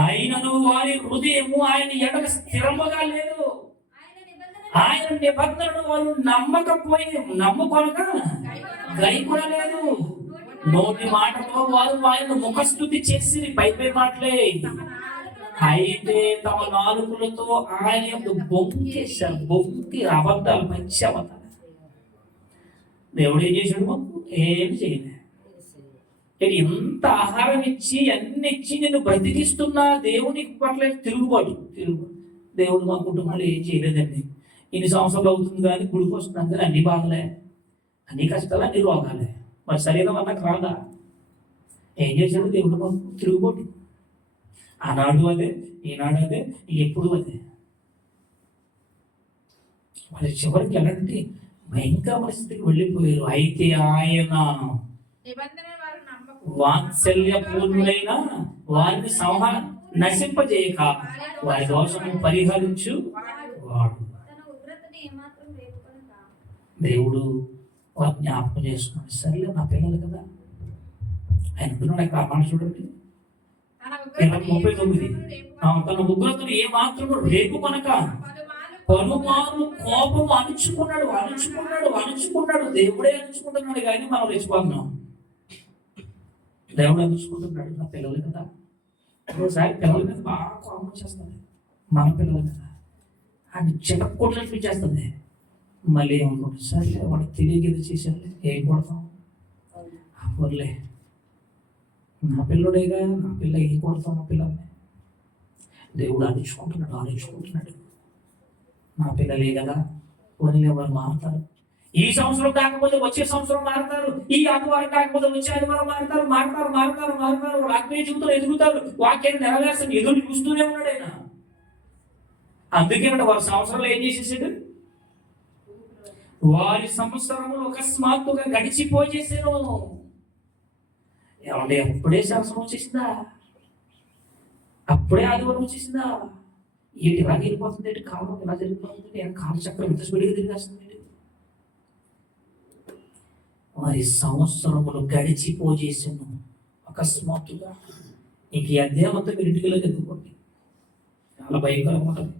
ఆయనను వారి హృదయము ఆయన ఎడల స్థిరముగా లేదు. ఆయన నిబంధనను వారు నమ్ముకొనక గైకొనలేదు. నోటి మాటతో వారు ఆయన ముఖస్తుతి చేసి పై మాటలే. అయితే తమ నాలుకలతో ఆయన బొంకేశారు. బొంకి అబద్ధాలు, మంచి అబద్ధాలు. దేవుడు ఏం చేశాడు? మాకు ఏమి చేయలేదు. ఎంత ఆహారం ఇచ్చి అన్ని ఇచ్చి నిన్ను బ్రతికిస్తున్నా దేవుని పట్ల తిరుగుబాటు. దేవుడు మా కుటుంబంలో ఏం చేయలేదండి. ఇన్ని సంవత్సరాలు అవుతుంది కానీ గుడికి వస్తున్నాం కానీ అన్ని బాధలే, అన్ని కష్టాలు, అన్ని రోగాలే. మరి శరీరం అన్నకు రాదా? ఏం చేశాడు దేవుడు? మాకు తిరుగుబాటు. ఆనాడు అదే, ఈనాడు అదే, ఎప్పుడు అదే. మరి చివరికి ఎలాంటి భయంకర పరిస్థితికి వెళ్ళిపోయారు. అయితే ఆయన నిబంధన వారు నమ్మకు. వాత్సల్యపూర్ణుడైన వారిని నశింపజేయక వారి దోషము పరిహరించు వాడు. తన ఉగ్రతని ఏమాత్రం రేపుకొనక దేవుడు వారు జ్ఞాపకం చేసుకుని సర్లే నా పిల్లలు కదా ఆయన అంటున్నాడు. అక్కడ ఆ మాట చూడండి, తన 39. తన ఉగ్రతను ఏ మాత్రము రేపు కొనక పలుమార్లు కోపం అణుచుకున్నాడు. దేవుడే అణుచుకుంటున్నాడు కానీ మనం రెచ్చిపోతున్నాం. దేవుడు అణుచుకుంటున్నాడు. నా పిల్లలు కదా, ఒకసారి పిల్లల మీద బాగా కోపం వచ్చేస్తుంది. మన పిల్లలు కదా, అది చిటక్కొట్టినట్లు చేస్తుంది. మళ్ళీ ఏమనుకుంటుంది, సర్లే వాడు తెలియదు చేసేది ఏం కొడతాం, ఊర్లే నా పిల్లడేగా, నా పిల్ల ఏం కొడతాం నా పిల్లల్ని. దేవుడు అణుచుకుంటున్నాడు. నా పిల్లలే కదా, కొన్ని ఎవరు మారుతారు. ఈ సంవత్సరం కాకపోతే వచ్చే సంవత్సరం మారుతారు, ఈ ఆదివారం కాకపోతే వచ్చే ఆదివారం మారుతారు. వాళ్ళు ఆత్మీయ జీవితంలో ఎదుగుతారు, వాక్యాన్ని నెరవేర్చని ఎదురు చూస్తూనే ఉన్నాడు ఆయన. అందుకే వారి సంవత్సరంలో ఏం చేసేసాడు, వారి సంవత్సరములు అకస్మాత్తుగా గడిచిపోయేసాను. ఏమంటే అప్పుడే సంవత్సరం వచ్చేసిందా, అప్పుడే ఆదివారం వచ్చేసిందా, ఏంటి ఇలా వెళ్ళిపోతుంది, ఏంటి కాలం ఇలా జరిగిపోతుంది, కాల చక్రం ఎంత స్పీడ్గా తిరిగేస్తుంది. వారి సంవత్సరములు గడిచిపోజేసాను అకస్మాత్తుగా. ఇంక ఈ అధ్యాయం అంతా మీరు ఇంటికి చదువుకోండి, చాలా భయంకరంగా ఉంటుంది.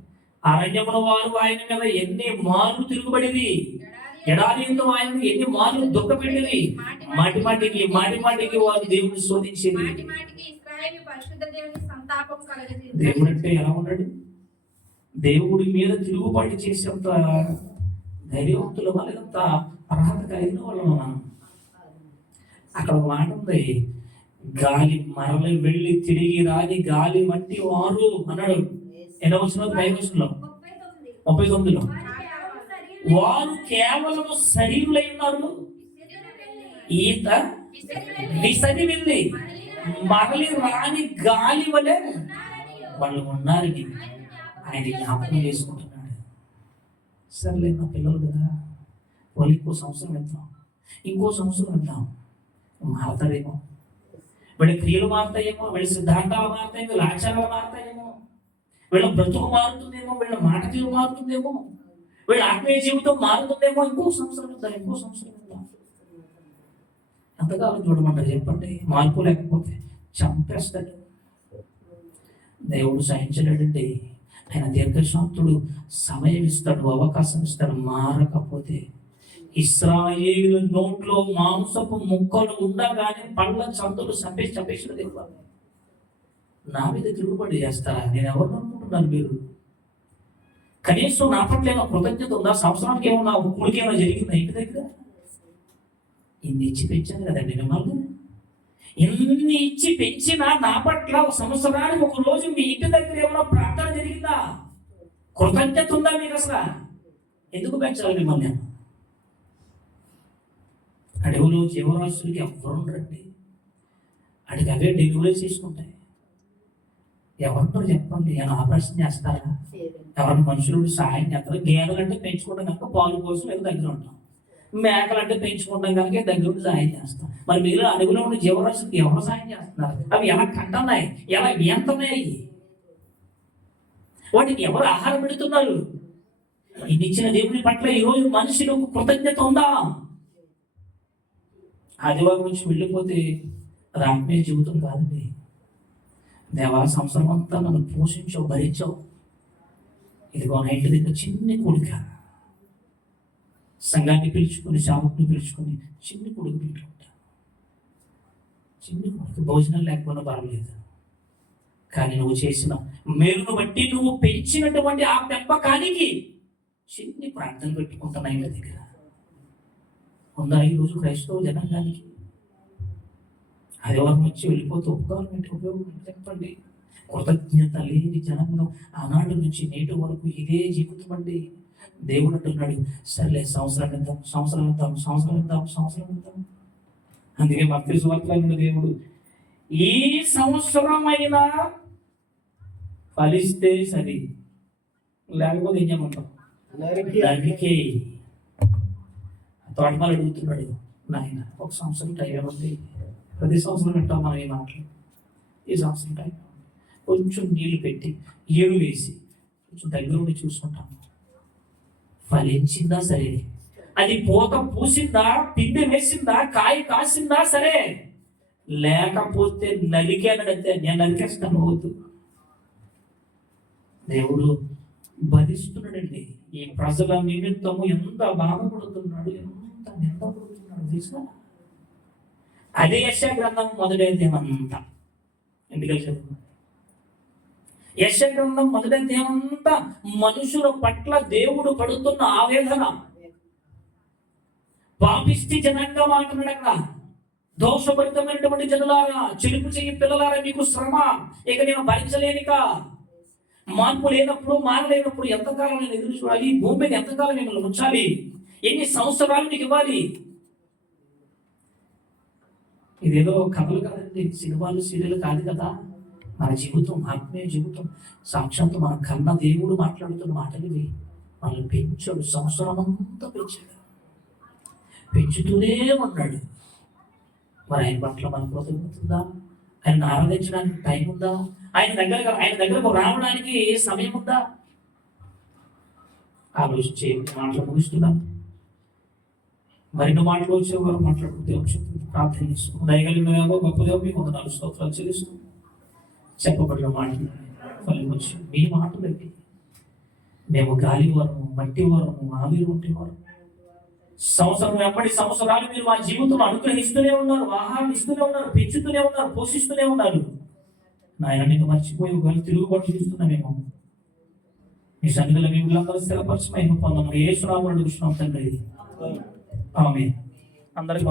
అరణ్యమున వారు ఆయన మీద ఎన్ని మార్లు తిరుగుబడివి, ఎడారి ఎందు ఆయన ఎన్ని మార్లు దుఃఖపెట్టివి. మాటి వారు దేవుడిని శోధించేది. దేవుడు అంటే ఎలా ఉన్నాడు, దేవుడి మీద తిరుగుబాటు చేసేంత ధైర్యవంతుల వాళ్ళంత అర్హత కలిగిన వాళ్ళు మనం. అక్కడ ఒక మాట ఉంది, గాలి మరలి వెళ్ళి తిరిగి రాని గాలి వంటి వారు అన్నాడు. ఎన్నో వచ్చిన 39లో వారు కేవలం శరీరులై ఉన్నారు. ఈత విసరి వెళ్ళి మరలి రాని గాలి వలె వాళ్ళు ఉన్నారని ఆయన జ్ఞాపకం చేసుకుంటున్నాడు. సర్లే నా పిల్లలు కదా, వాళ్ళు ఇంకో సంవత్సరం వెళ్తాం, మారతారేమో, వీళ్ళ క్రియలు మారుతాయేమో, వీళ్ళ సిద్ధాంతాలు మారుతాయేమో, వీళ్ళ ఆచారాలు మారుతాయేమో, వీళ్ళ బ్రతుకు మారుతుందేమో, వీళ్ళ మాట తీరు మారుతుందేమో, వీళ్ళ ఆత్మీయ జీవితం మారుతుందేమో. ఇంకో సంవత్సరం వెళ్తాం. ఎంతకాలం చూడమంటారు చెప్పండి? మార్పు లేకపోతే చంపేస్తాడు. దేవుడు సహించలేడండి. ఆయన దీర్ఘశాంతుడు, సమయం ఇస్తాడు, అవకాశం ఇస్తాడు. మారకపోతే ఇశ్రాయేలు నోట్లో మాంసపు ముక్కలు ఉండగానే పళ్ళ చంతులు చంపేసిన దేవుడు. నా మీద తిరుగుబడి చేస్తారా? నేను ఎవరిని అనుకుంటున్నాను మీరు? కనీసం నా పట్ల ఏమో కృతజ్ఞత ఉందా? సంవత్సరానికి ఏమన్నా ఉక్కుడికి ఏమైనా జరిగిందా ఇంటి దగ్గర? ఇన్ని ఇచ్చి పెంచాను కదండి మిమ్మల్ని. ఇన్ని ఇచ్చి పెంచినా నా పట్ల ఒక సంవత్సరానికి ఒక రోజు మీ ఇంటి దగ్గర ఏమైనా ప్రార్థన జరిగిందా? కృతజ్ఞత ఉందా మీకు అసలు? ఎందుకు పెంచాలి మిమ్మల్ని? అడవులో జీవరాశులకి ఎవరు రండి, అడిగి అవే డెలివరీ చేసుకుంటాయి. ఎవరితో చెప్పండి, ఏమైనా ఆపరేషన్ చేస్తారా? ఎవరిని మనుషులు సాయం చేస్తారు? గేదెలు అంటే పెంచుకుంటాం కనుక పాలు కోసం ఏదో దగ్గర ఉంటాం, మేకలు అంటే పెంచుకుంటాం కనుక దగ్గర ఉండి సాయం చేస్తాం. మరి మిగిలిన అడవిలో ఉండే జీవరాశులకి ఎవరు సాయం చేస్తున్నారు? అవి ఎలా కంటున్నాయి, ఎలా ఎంతున్నాయి, వాటికి ఎవరు ఆహారం పెడుతున్నారు? ఇన్నిచ్చిన దేవుని పట్ల ఈరోజు మనుషులకు కృతజ్ఞత ఉందా? ఆదివారం నుంచి వెళ్ళిపోతే అది ఆత్మీయ జీవితం కాదండి. దేవా, సంవత్సరం అంతా నన్ను పోషించావు, భరించావు. ఇదిగో నా ఇంటి దగ్గర చిన్న కొడుక, సంఘాన్ని పిలుచుకొని, శాముకుని పిలుచుకొని చిన్న కొడుకు పెట్టుకుంటా. చిన్న కొడుకు భోజనం లేకపోయినా పర్వాలేదు, కానీ నువ్వు చేసిన మేలును బట్టి, నువ్వు పెంచినటువంటి ఆ పెంపకానికి చిన్ని ప్రార్థన పెట్టుకుంటున్నా ఇంటి దగ్గర. ఉందా ఈరోజు క్రైస్తవ జనాంగానికి? ఆదివారం వచ్చి వెళ్ళిపోతే ఉపయోగం చెప్పండి. కృతజ్ఞత లేని జనాంగం ఆనాటి నుంచి నేటి వరకు ఇదే జీవితం అండి. దేవుడు అంటున్నాడు, సర్లే సంవత్సరం వెళ్తాం. అందుకే మత్తయి సువార్తలో దేవుడు, ఈ సంవత్సరం అయినా ఫలిస్తే సరి, లేకపోతే ఏం చేయమంటాం? తోటమాలు అడుగుతున్నాడు, నాయన ఒక సంవత్సరం టైం ఇవ్వండి. ప్రతి సంవత్సరం వింటాం మనం ఈ మాటలు. ఈ సంవత్సరం టైం కొంచెం నీళ్లు పెట్టి ఏరు వేసి కొంచెం దగ్గర ఉండి చూసుకుంటాం. ఫలించిందా సరే, అది పూత పూసిందా, పిండి వేసిందా, కాయ కాసిందా సరే, లేకపోతే నరికేనడంతే. నేను నరికేస్తాను వద్దు. దేవుడు భరిస్తున్నాడండి. ఈ ప్రజల నిమిత్తము ఎంత బాధపడుతున్నాడు, ఎంత నిందపడుతున్నాడు తెలుసా? అదే యెషయా గ్రంథం మొదటి అధ్యాయమంతా ఎందుకు చెప్తున్నా? యెషయా గ్రంథం మొదటి అధ్యాయమంతా మనుషుల పట్ల దేవుడు పడుతున్న ఆవేదన. పాపిష్టి జనంగా మాట్లాడు అక్కడ. దోషభరితమైనటువంటి జనులారా, చిలుపు చెయ్యి పిల్లలారా, మీకు శ్రమ ఇక నేను భరించలేనిక. మార్పు లేనప్పుడు, మారలేనప్పుడు ఎంతకాలం నేను ఎదురు చూడాలి? ఈ భూమి మీద ఎంతకాలం మిమ్మల్ని ఉంచాలి? ఎన్ని సంవత్సరాలు మీకు ఇవ్వాలి? ఇదేదో కథలు కాదండి, సినిమాలు సీరియల్ కాదు కదా. మన జీవితం, ఆత్మీయ జీవితం. సాక్షాత్తు మన కన్న దేవుడు మాట్లాడుతున్న మాటలు ఇవి. మనల్ని పెంచాడు, సంవత్సరం అంతా పెంచాడు, పెంచుతూనే ఉన్నాడు. మరి ఆయన పట్ల మన కృతజ్ఞత, ఆయన ఆరాధించడానికి టైం ఉందా? ఆయన దగ్గరకు రావడానికి సమయం ఉందా? ఆలోచించే మాటలు ముగిస్తున్నాను. మరిన్ని మాటలు వచ్చేవారు మాట్లాడుకుంటే ప్రార్థన చేసుకున్నాం. దయగలిగిన గొప్ప దేవ మీకు 4 స్తోత్రాలు చెల్లిస్తూ చెప్పబడిన మాటలు ఫలించి మీ మాటలకి మేము గాలి వరము, మట్టి వరము, ఆవిరి వంటి వారు. సంవత్సరం వెంబడి సంవత్సరాలు మీరు మా జీవితంలో అనుగ్రహిస్తూనే ఉన్నారు, ఆహారం ఇస్తూనే ఉన్నారు, పెంచుతూనే ఉన్నారు, పోషిస్తూనే ఉన్నారు. నాయన నిన్ను మర్చిపోయి ఒకవేళ తిరుగుబాటు చేస్తున్నామేమో. మీ సన్నిధిలో మీ వీళ్ళందరూ స్థిరపరచమని పొందము. యేసు నామములో అడుగుతున్నాం తండ్రి. ఆమేన్. అందరికీ